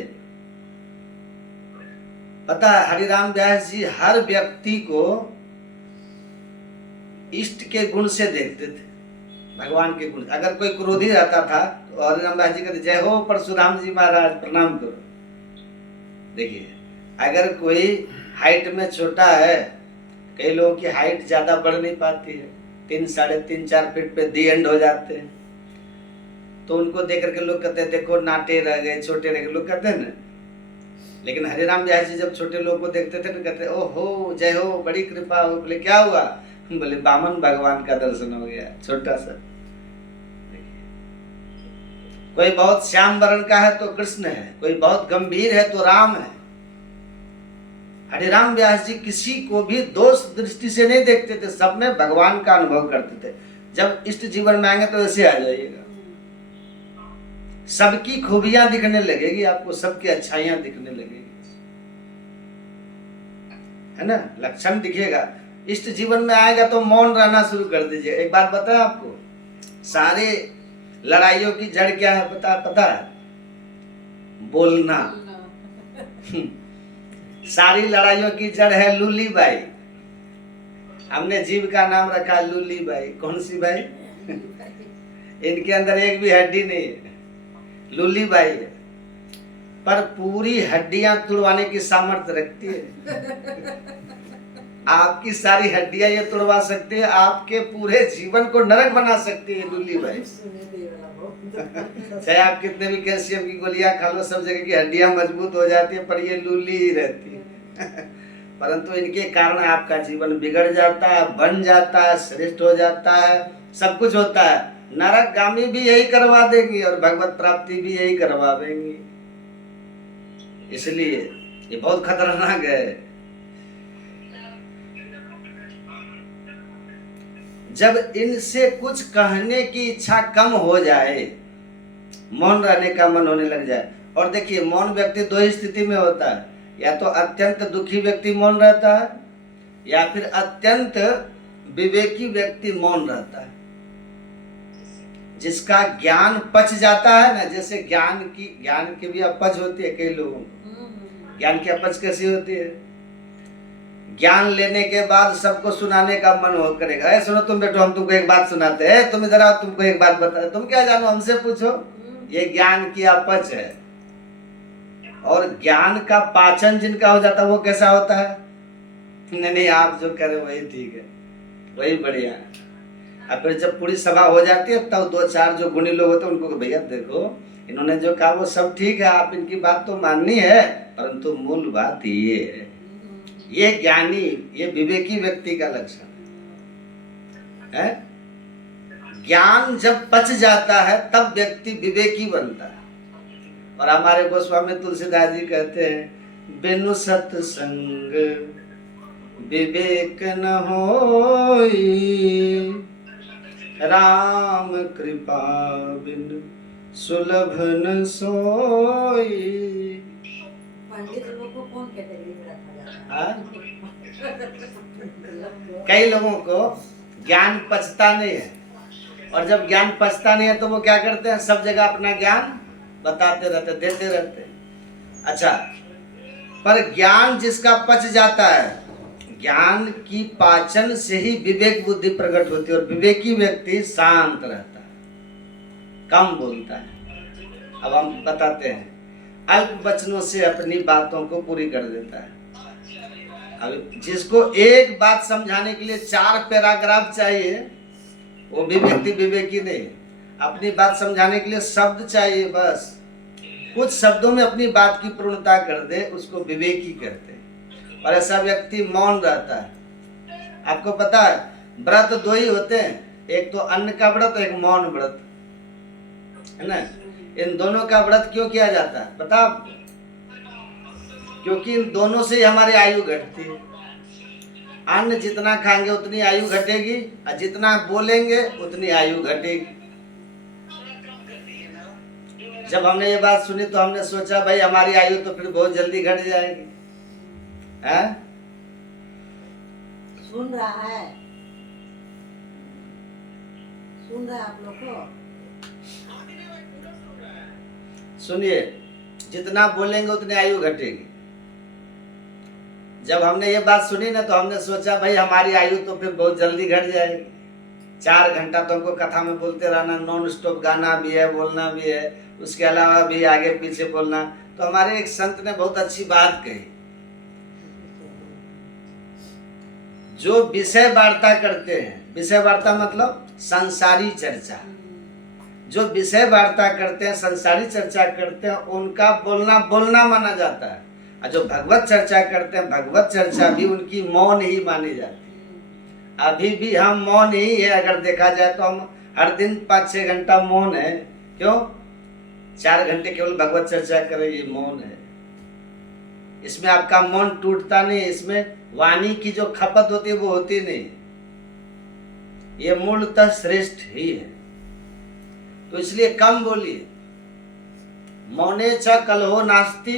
पता है हरिराम व्यास जी हर व्यक्ति को इष्ट के गुण से देखते थे, भगवान के गुण। अगर कोई क्रोधी रहता था तो हरिराम व्यास जी कहते जय हो परशुराम जी महाराज, प्रणाम करो। देखिए, अगर कोई हाइट में छोटा है, कई लोगों की हाइट ज्यादा बढ़ नहीं पाती है, 3, 3.5, 4 फीट पे दी एंड हो जाते हैं, तो उनको देख करके लोग कहते हैं देखो नाटे रह गए, छोटे रह गए, लोग कहते हैं ना। लेकिन हरिराम व्यास जी जब छोटे लोग को देखते थे ना, कहते ओहो जय हो, बड़ी कृपा हो। बोले क्या हुआ? बोले बामन भगवान का दर्शन हो गया, छोटा सा। कोई बहुत श्याम वर्ण का है तो कृष्ण है, कोई बहुत गंभीर है तो राम है। हरिराम व्यास जी किसी को भी दोष दृष्टि से नहीं देखते थे, सब में भगवान का अनुभव करते थे। जब इष्ट जीवन में आएंगे तो ऐसे आ जाइएगा, सबकी खूबियां दिखने लगेगी आपको, सबकी अच्छाइयां दिखने लगेगी, है ना? लक्षण दिखेगा। इष्ट जीवन में आएगा तो मौन रहना शुरू कर दीजिए। एक बात बताएं आपको, सारे लड़ाइयों की जड़ क्या है पता है? बोलना। सारी लड़ाइयों की जड़ है लूली बाई। हमने जीव का नाम रखा लूली बाई। कौन सी बाई? इनके अंदर एक भी हड्डी नहीं है, लूली बाई है, पर पूरी हड्डियां तुड़वाने की सामर्थ्य रखती है। आपकी सारी हड्डियां ये तोड़वा सकती है, आपके पूरे जीवन को नरक बना सकती है लूली भाई। सुने दे वाला बहुत। चाहे आप कितने भी कैल्शियम की गोलियां खा लो, सब जगह की हड्डियां मजबूत हो जाती है, पर ये लूली ही रहती है। परंतु इनके कारण आपका जीवन बिगड़ जाता है, बन जाता है, श्रेष्ठ हो जाता है, सब कुछ होता है। नरकगामी भी यही करवा देंगी और भगवत प्राप्ति भी यही करवा देंगी। इसलिए ये बहुत खतरनाक है। जब इनसे कुछ कहने की इच्छा कम हो जाए, मौन रहने का मन होने लग जाए। और देखिए, मौन व्यक्ति दो ही स्थिति में होता है, या तो अत्यंत दुखी व्यक्ति मौन रहता है, या फिर अत्यंत विवेकी व्यक्ति मौन रहता है। जिसका ज्ञान पच जाता है ना, जैसे ज्ञान की भी अपच होती है कई लोगों को। ज्ञान की अपच कैसी होती है? ज्ञान लेने के बाद सबको सुनाने का मन हो करेगा। ए सुनो तुम बैठो, हम तुमको एक बात सुनाते हैं, तुम इधर आओ, तुमको एक बात बता, तुम क्या जानो, हमसे पूछो। ये ज्ञान की अपच है। और ज्ञान का पाचन जिनका हो जाता है वो कैसा होता है? नहीं आप जो कह रहे हो वही ठीक है, वही बढ़िया है। अब फिर जब पूरी सभा हो जाती है तब दो चार जो गुणी लोग होते हैं उनको भैया देखो, इन्होंने जो कहा वो सब ठीक है, आप इनकी बात तो माननी है, परंतु मूल बात ये है। ये ज्ञानी, ये विवेकी व्यक्ति का लक्षण है। ज्ञान जब पच जाता है तब व्यक्ति विवेकी बनता है। और हमारे गोस्वामी तुलसीदास जी कहते हैं, बिनु सत्संग विवेक न होई, राम कृपा बिन सुलभ न सोई। पंडित लोगों को कौन कैटेगरी में रखा जाता है? कई लोगों को ज्ञान पचता नहीं है, और जब ज्ञान पचता नहीं है तो वो क्या करते हैं, सब जगह अपना ज्ञान बताते रहते, देते रहते हैं। अच्छा, पर ज्ञान जिसका पच जाता है, ज्ञान की पाचन से ही विवेक बुद्धि प्रकट होती है, और विवेकी व्यक्ति शांत रहता है, कम बोलता है। अब हम बताते हैं, अल्प वचनों से अपनी बातों को पूरी कर देता है। अब जिसको एक बात समझाने के लिए 4 पैराग्राफ चाहिए, वो भी व्यक्ति विवेकी नहीं। अपनी बात समझाने के लिए शब्द चाहिए, बस कुछ शब्दों में अपनी बात की पूर्णता कर दे, उसको विवेकी कहते हैं। और ऐसा व्यक्ति मौन रहता है। आपको पता है, व्रत 2 ही होते हैं, एक तो अन्न का व्रत, एक मौन व्रत, है ना। इन दोनों का व्रत क्यों किया जाता है पता आपको? क्योंकि इन दोनों से ही हमारी आयु घटती है। अन्न जितना खाएंगे उतनी आयु घटेगी, और जितना बोलेंगे उतनी आयु घटेगी। जब हमने ये बात सुनी तो हमने सोचा भाई हमारी आयु तो फिर बहुत जल्दी घट जाएगी, है? सुन रहा है, सुन रहा है आप लोग को? सुनिए, जितना बोलेंगे उतनी आयु घटेगी। जब हमने ये बात सुनी ना तो हमने सोचा भाई हमारी आयु तो फिर बहुत जल्दी घट जाएगी। 4 घंटा तो हमको कथा में बोलते रहना, नॉन स्टॉप गाना भी है, बोलना भी है, उसके अलावा भी आगे पीछे बोलना। तो हमारे एक संत ने बहुत अच्छी बात कही, जो विषय वार्ता करते हैं, विषय वार्ता मतलब संसारी चर्चा, जो विषय वार्ता करते हैं, संसारी चर्चा करते हैं, उनका बोलना बोलना माना जाता है। और जो भगवत चर्चा करते हैं, भगवत चर्चा भी उनकी मौन ही मानी जाती है। अभी भी हम मौन ही है, अगर देखा जाए तो हम हर दिन 5-6 घंटा मौन है। क्यों? 4 घंटे केवल भगवत चर्चा करें, ये मौन है। इसमें आपका मौन टूटता नहीं, इसमें वाणी की जो खपत होती है वो होती नहीं। ये मूलतः श्रेष्ठ ही है। तो इसलिए कम बोलिए। मौने च कलहो नास्ति,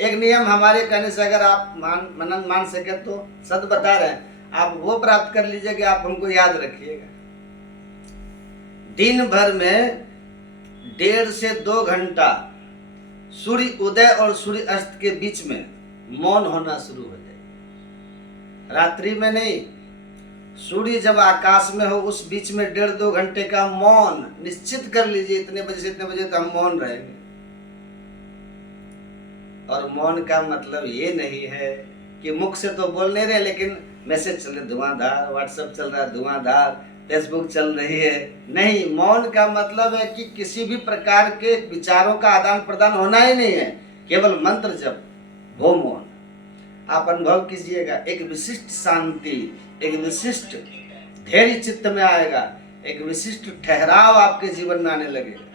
एक नियम हमारे कहने से अगर आप मनन मान सके तो सद बता रहे हैं, आप वो प्राप्त कर लीजिए कि आप हमको याद रखिएगा। दिन भर में 1.5 से 2 घंटा सूर्य उदय और सूर्य अस्त के बीच में मौन होना शुरू हो जाए। रात्रि में नहीं, सूर्य जब आकाश में हो उस बीच में 1.5-2 घंटे का मौन निश्चित कर लीजिए, इतने बजे से इतने बजे तक हम मौन रहेंगे। और मौन का मतलब ये नहीं है कि मुख से तो बोल नहीं रहे लेकिन मैसेज चल रहे धुआंधार, व्हाट्सएप चल रहा है धुआंधार, फेसबुक चल रही है। नहीं, मौन का मतलब है कि किसी भी प्रकार के विचारों का आदान प्रदान होना ही नहीं है, केवल मंत्र जप, वो मौन। आप अनुभव कीजिएगा, एक विशिष्ट शांति, एक विशिष्ट धैर्य चित्त में आएगा, एक विशिष्ट ठहराव आपके जीवन में आने लगेगा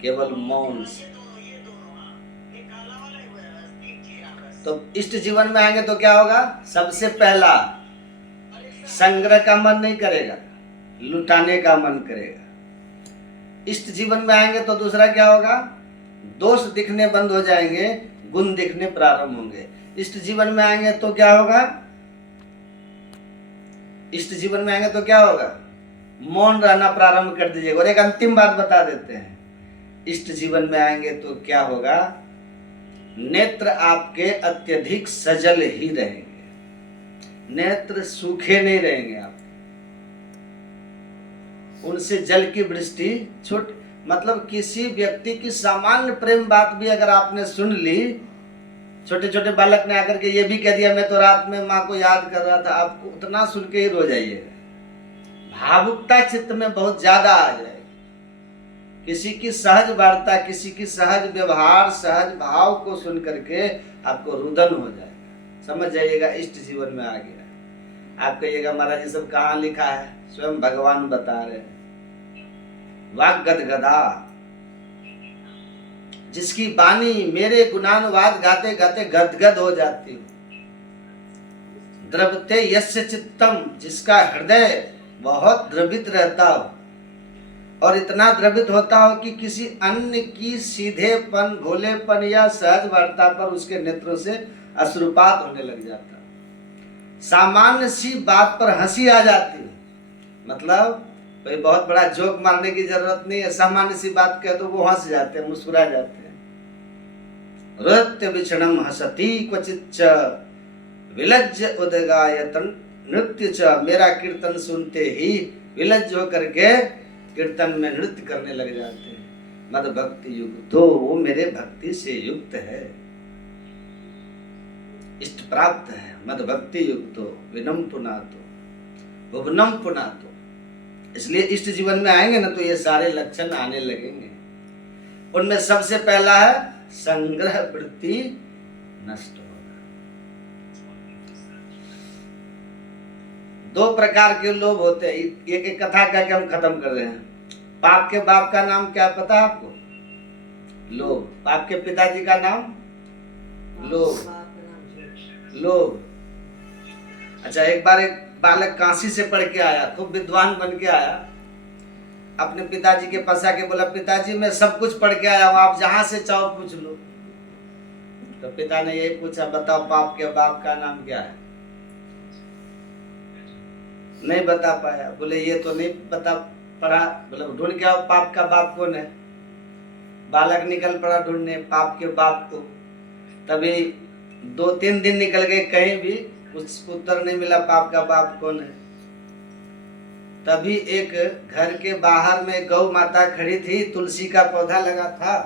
केवल मौन से। तो इष्ट जीवन में आएंगे तो क्या होगा? सबसे पहला, संग्रह का मन नहीं करेगा, लुटाने का मन करेगा। इष्ट जीवन में आएंगे तो दूसरा क्या होगा? दोष दिखने बंद हो जाएंगे, गुण दिखने प्रारंभ होंगे। इष्ट जीवन में आएंगे तो क्या होगा? इष्ट जीवन में आएंगे तो क्या होगा? मौन रहना प्रारंभ कर दीजिएगा। और एक अंतिम बात बता देते हैं, इष्ट जीवन में आएंगे तो क्या होगा? नेत्र आपके अत्यधिक सजल ही रहेंगे, नेत्र सूखे नहीं रहेंगे आप, उनसे जल की वृष्टि छूट। मतलब किसी व्यक्ति की सामान्य प्रेम बात भी अगर आपने सुन ली, छोटे छोटे बालक ने आकर के ये भी कह दिया मैं तो रात में माँ को याद कर रहा था, आपको उतना सुन के ही रो जाइएगा। भावुकता चित्त में बहुत ज्यादा आ जाएगी। किसी की सहज वार्ता, किसी की सहज व्यवहार, सहज भाव को सुन करके आपको रुदन हो जाएगा। समझ जाइएगा, इष्ट जीवन में आ गया। आप कहिएगा महाराज ये सब कहाँ लिखा है? स्वयं भगवान बता रहे हैं। वाक गदगदा, जिसकी वाणी मेरे गुणानुवाद गाते गाते गदगद हो जाती हो। द्रवते यस्य चित्तम, जिसका हृदय बहुत द्रवित रहता हो, और इतना द्रवित होता हो कि किसी अन्य की सीधेपन, भोलेपन या सहज वार्ता पर उसके नेत्रों से अश्रुपात होने लग जाता। सामान्य सी बात पर हंसी आ जाती है। मतलब कोई बहुत बड़ा जोक मारने की जरूरत नहीं है, सामान्य सी बात कह दो वो हंस जाते हैं, मुस्कुरा जाते हैं। नृत्य विक्षणम हसती क्वचिच्च विलज्ज उदगायतन नृत्य च, मेरा कीर्तन सुनते ही विलज्ज होकर के कीर्तन में नृत्य करने लग जाते हैं। मद भक्ति युक्तो, वो मेरे भक्ति से युक्त है, इष्ट प्राप्त है। मद भक्ति युक्तो विनम पुनातो भुवनम पुनातो। इसलिए इष्ट जीवन में आएंगे ना तो ये सारे लक्षण आने लगेंगे। उनमें सबसे पहला है संग्रह वृत्ति नष्ट होना। दो प्रकार के लोभ होते हैं, एक एक कथा कह के हम खत्म कर रहे हैं। पाप के बाप का नाम क्या पता है आपको? लोभ। पाप के पिताजी का नाम? लोभ। लोभ। अच्छा, एक बार एक बालक काशी से पढ़ के आया, खूब विद्वान बन के आया, अपने पिताजी के पास आके बोला पिताजी मैं सब कुछ पढ़ के आया हूँ, आप जहां से चाहो पूछ लो। तो पिता ने यही पूछा बताओ पाप के बाप का नाम क्या है? नहीं बता पाया। बोले ये तो नहीं बता पड़ा। बोले ढूंढ के आओ पाप का बाप कौन है। बालक निकल पड़ा ढूंढने पाप के बाप को। तभी 2-3 दिन निकल गए, कहीं भी कुछ उत्तर नहीं मिला पाप का बाप कौन है। तभी एक घर के बाहर में गौ माता खड़ी थी, तुलसी का पौधा लगा था।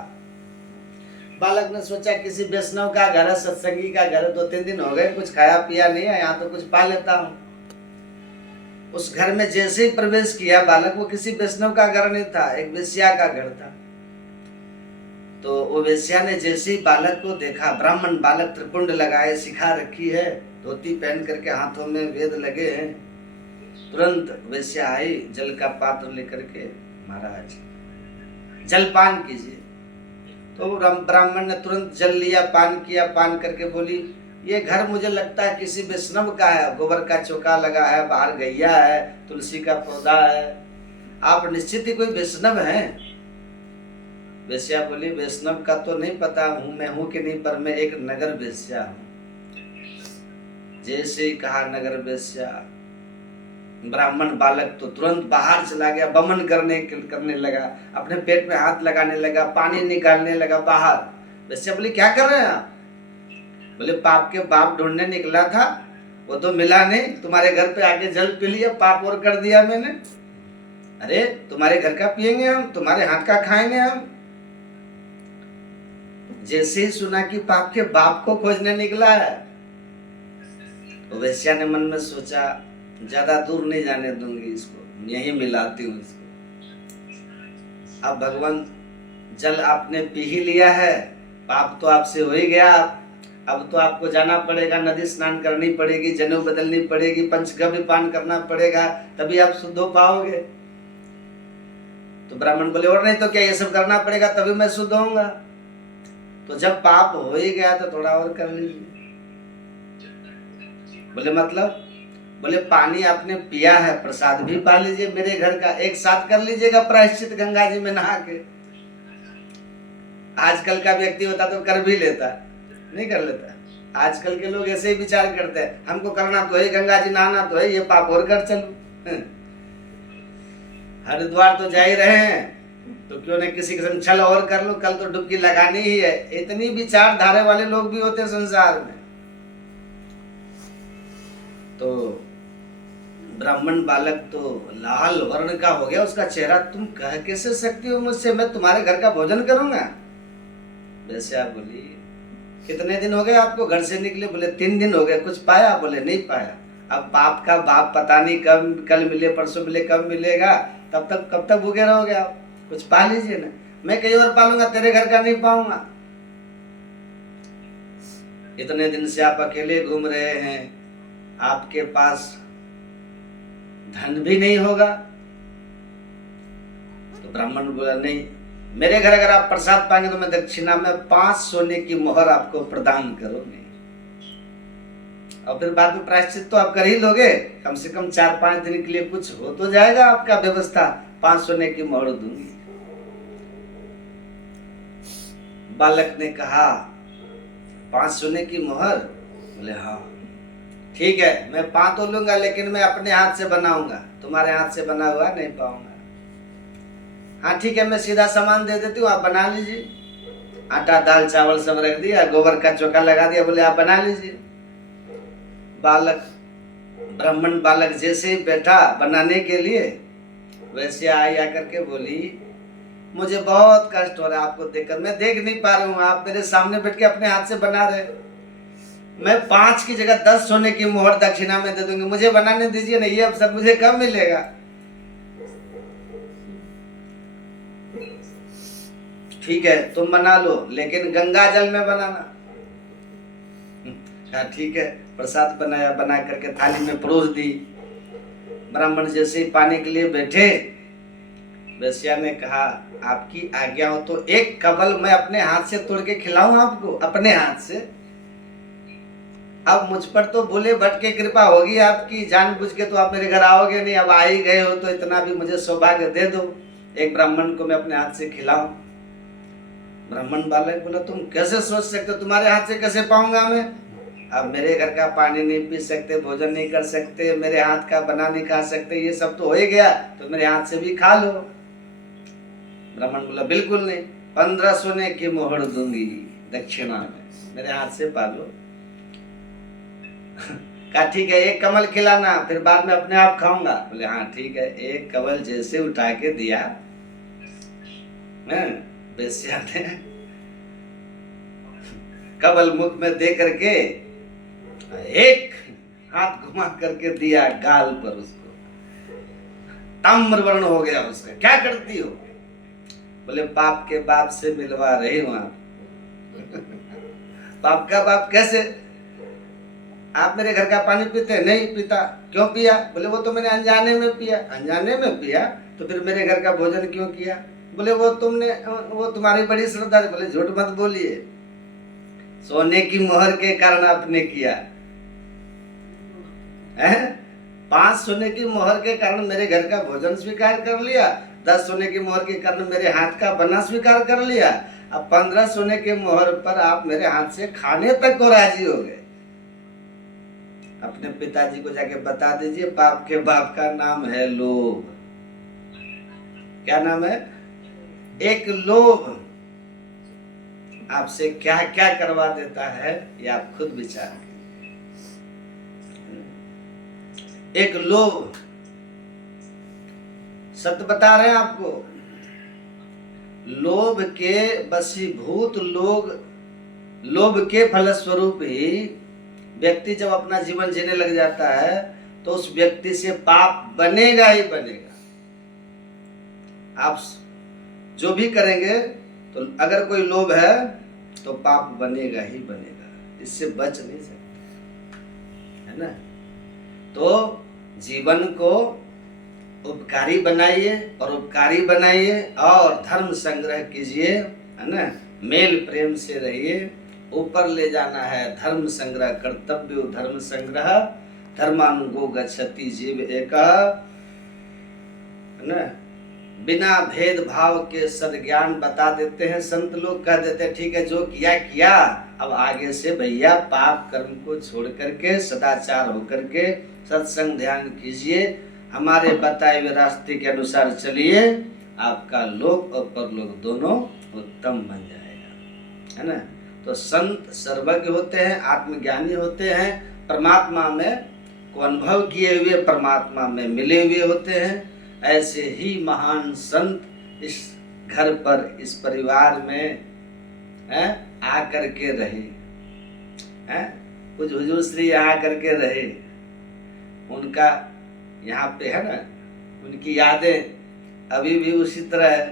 बालक ने सोचा किसी वैष्णव का घर है, सत्संगी का घर है, 2-3 दिन हो गए कुछ खाया पिया नहीं है, यहाँ तो कुछ पा लेता हूँ। उस घर में जैसे ही प्रवेश किया बालक, वो किसी वैष्णव का घर नहीं था, एक वेश्या का घर था। तो वो वेश्या ने जैसे ही बालक को देखा, ब्राह्मण बालक, त्रिपुंड लगाए, सिखा रखी है, धोती पहन करके हाथों में वेद लगे हैं, तुरंत वेश्या आई जल का पात्र लेकर के, महाराज जलपान कीजिए। तो ब्राह्मण ने तुरंत जल लिया, पान किया, पान करके बोली ये घर मुझे लगता है किसी वैष्णव का है, गोबर का चौका लगा है, बाहर गैया है, तुलसी का पौधा है, आप निश्चित ही कोई वैष्णव हैं। वेश्या बोली वैष्णव का तो नहीं पता हूँ मैं हूँ कि नहीं, पर मैं एक नगर वेश्या हूँ। जैसे ही कहा नगर वेश्या, ब्राह्मण बालक तो तुरंत बाहर चला गया, बमन करने लगा, अपने पेट में हाथ लगाने लगा, पानी निकालने लगा बाहर। वेश्या बोली क्या कर रहे हैं आप? बोले पाप के बाप ढूंढने निकला था, वो तो मिला नहीं, तुम्हारे घर पे आके जल पी लिया, पाप और कर दिया मैंने। अरे तुम्हारे घर का पिएंगे हम, तुम्हारे हाथ का खाएंगे हम। जैसे ही सुना कि पाप के बाप को खोजने निकला है, तो वैश्या ने मन में सोचा ज्यादा दूर नहीं जाने दूंगी इसको, यहीं मिलाती हूँ इसको। अब भगवान जल आपने पी ही लिया है, पाप तो आपसे हो ही गया, अब तो आपको जाना पड़ेगा, नदी स्नान करनी पड़ेगी, जनेऊ बदलनी पड़ेगी, पंचगव्य पान करना पड़ेगा, तभी आप शुद्ध हो पाओगे। तो ब्राह्मण बोले और नहीं तो क्या, ये सब करना पड़ेगा तभी मैं शुद्ध होऊंगा। तो जब पाप हो ही गया तो थोड़ा और कर लीजिए। बोले मतलब? बोले पानी आपने पिया है, प्रसाद भी पा लीजिए मेरे घर का, एक साथ कर लीजिएगा प्रायश्चित गंगा जी में नहा के। आजकल का व्यक्ति होता तो कर भी लेता, नहीं कर लेता। आजकल के लोग ऐसे ही विचार करते हैं, हमको करना तो है, गंगा जी नहाना तो है, ये पाप और कर चलो। हरिद्वार तो जा ही रहे हैं तो क्यों नहीं किसी के संग छल और कर लो, कल तो डुबकी लगानी ही है। इतनी विचारधारा वाले लोग भी होते हैं संसार में। तो ब्राह्मण बालक तो लाल वर्ण का हो गया उसका चेहरा। तुम कह कैसे सकती हो मुझसे, मैं तुम्हारे घर का भोजन करूंगा? वैसे आप बोली कितने दिन हो गए आपको घर से निकले? बोले 3 दिन हो गए। कुछ पाया? बोले नहीं पाया। अब बाप का बाप पता नहीं कब, कल मिले परसों मिले, कब मिलेगा, तब तक कब तक भूखे रहोगे आप? कुछ पा लीजिए ना। मैं कहीं और पालूंगा, तेरे घर का नहीं पाऊंगा। इतने दिन से आप अकेले घूम रहे हैं, आपके पास धन भी नहीं होगा। तो ब्राह्मण बोला नहीं, मेरे घर अगर आप प्रसाद पाएंगे तो मैं दक्षिणा में 5 सोने की मोहर आपको प्रदान करूंगी। और फिर बाद में प्रायश्चित तो आप कर ही लोगे, कम से कम 4-5 दिन के लिए कुछ हो तो जाएगा आपका व्यवस्था, 5 सोने की मोहर दूंगी। बालक ने कहा 5 सोने की मोहर? बोले हाँ ठीक है, मैं 5 तो लूंगा, लेकिन मैं अपने हाथ से बनाऊंगा, तुम्हारे हाथ से बना हुआ नहीं पाऊंगा। हाँ ठीक है, मैं सीधा सामान दे देती हूँ, आप बना लीजिए। आटा दाल चावल सब रख दिया, गोबर का चौका लगा दिया, बोले आप बना लीजिए। बालक, ब्राह्मण बालक जैसे ही बैठा बनाने के लिए, वैसे आई आकर के बोली मुझे बहुत कष्ट हो रहा है आपको देखकर, मैं देख नहीं पा रहा हूँ, आप मेरे सामने बैठ के अपने हाथ से बना रहे। मैं 5 की जगह 10 सोने की मोहर दक्षिणा में दे दूंगी, मुझे बनाने दीजिए ना, ये अवसर मुझे कब मिलेगा? ठीक है तुम बना लो, लेकिन गंगा जल में बनाना। हाँ ठीक है, प्रसाद बनाया, बना करके थाली में परोस दी। ब्राह्मण जैसे ही पाने के लिए बैठे, वैश्या ने कहा आपकी आज्ञा हो तो एक कबल मैं अपने हाथ से तोड़ के खिलाऊं आपको, अपने हाथ से। अब मुझ पर तो भोले भट्ट की कृपा होगी आपकी, जानबूझ के तो आप मेरे घर आओगे नहीं, अब आ ही गए हो तो इतना भी मुझे सौभाग्य दे दो, एक ब्राह्मण को मैं अपने हाथ से खिलाऊं। ब्राह्मण बालक बोला तुम कैसे सोच सकते हो, तुम्हारे हाथ से कैसे पाऊंगा मैं? अब मेरे घर का पानी नहीं पी सकते, भोजन नहीं कर सकते, मेरे हाथ का बना नहीं खा सकते, ये सब तो हो ही गया, तो मेरे हाथ से भी खा लो। ब्राह्मण बोला बिल्कुल नहीं, 15 सोने की मोहर दूंगी दक्षिणा में, मेरे हाथ से पालो। कहा ठीक है, एक कमल खिलाना, फिर बाद में अपने आप खाऊंगा। बोले हाँ ठीक है। एक कमल जैसे उठा के दिया, वैश्या ने कमल मुख में दे करके एक हाथ घुमा करके दिया गाल पर, उसको ताम्र वर्ण हो गया उसका। क्या करती हो? बोले बाप के बाप से मिलवा रही हूं आप। बाप का बाप कैसे? आप मेरे घर का पानी पीते? नहीं पीता। क्यों पिया? बोले वो तो मैंने अनजाने में पिया। अनजाने में पिया तो फिर मेरे घर का भोजन क्यों किया? बोले वो तुम्हारी बड़ी श्रद्धा। बोले झूठ मत बोलिए, सोने की मोहर के कारण आपने किया है। 5 सोने की मोहर के कारण मेरे घर का भोजन स्वीकार कर लिया, 10 सोने की मोहर के कारण मेरे हाथ का बना स्वीकार कर लिया, अब 15 सोने के मोहर पर आप मेरे हाथ से खाने तक को राजी हो गए। अपने पिताजी को जाके बता दीजिए, बाप के बाप का नाम है लोभ। क्या नाम है? एक लोभ आपसे क्या क्या करवा देता है, ये आप खुद विचार कीजिए। एक लोभ, सत्य बता रहे हैं आपको, लोभ के वशीभूत लोग, लोभ के फलस्वरूप ही व्यक्ति जब अपना जीवन जीने लग जाता है तो उस व्यक्ति से पाप बनेगा ही बनेगा। आप जो भी करेंगे तो अगर कोई लोभ है तो पाप बनेगा ही बनेगा, इससे बच नहीं सकते, है ना। तो जीवन को उपकारी बनाइए, परोपकारी बनाइए और धर्म संग्रह कीजिए, है ना। मेल प्रेम से रहिए, ऊपर ले जाना है धर्म संग्रह, कर्तव्य धर्म संग्रह, धर्मानुगो गच्छति जीव एक, है ना। बिना भेदभाव के सद्ज्ञान बता देते हैं संत लोग, कह देते हैं ठीक है जो किया किया, अब आगे से भैया पाप कर्म को छोड़ करके सदाचार होकर के सत्संग ध्यान कीजिए, हमारे बताए हुए रास्ते के अनुसार चलिए, आपका लोक और परलोक दोनों उत्तम बन जाएगा, है ना। तो संत सर्वज्ञ होते हैं, आत्मज्ञानी होते हैं, परमात्मा में को अनुभव किए हुए परमात्मा में मिले हुए होते हैं। ऐसे ही महान संत इस घर पर, इस परिवार में आकर के रहे हैं, कुछ हुजूर श्री यहाँ करके रहे, उनका यहाँ पे है ना, उनकी यादें अभी भी उसी तरह है,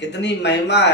कितनी महिमा है।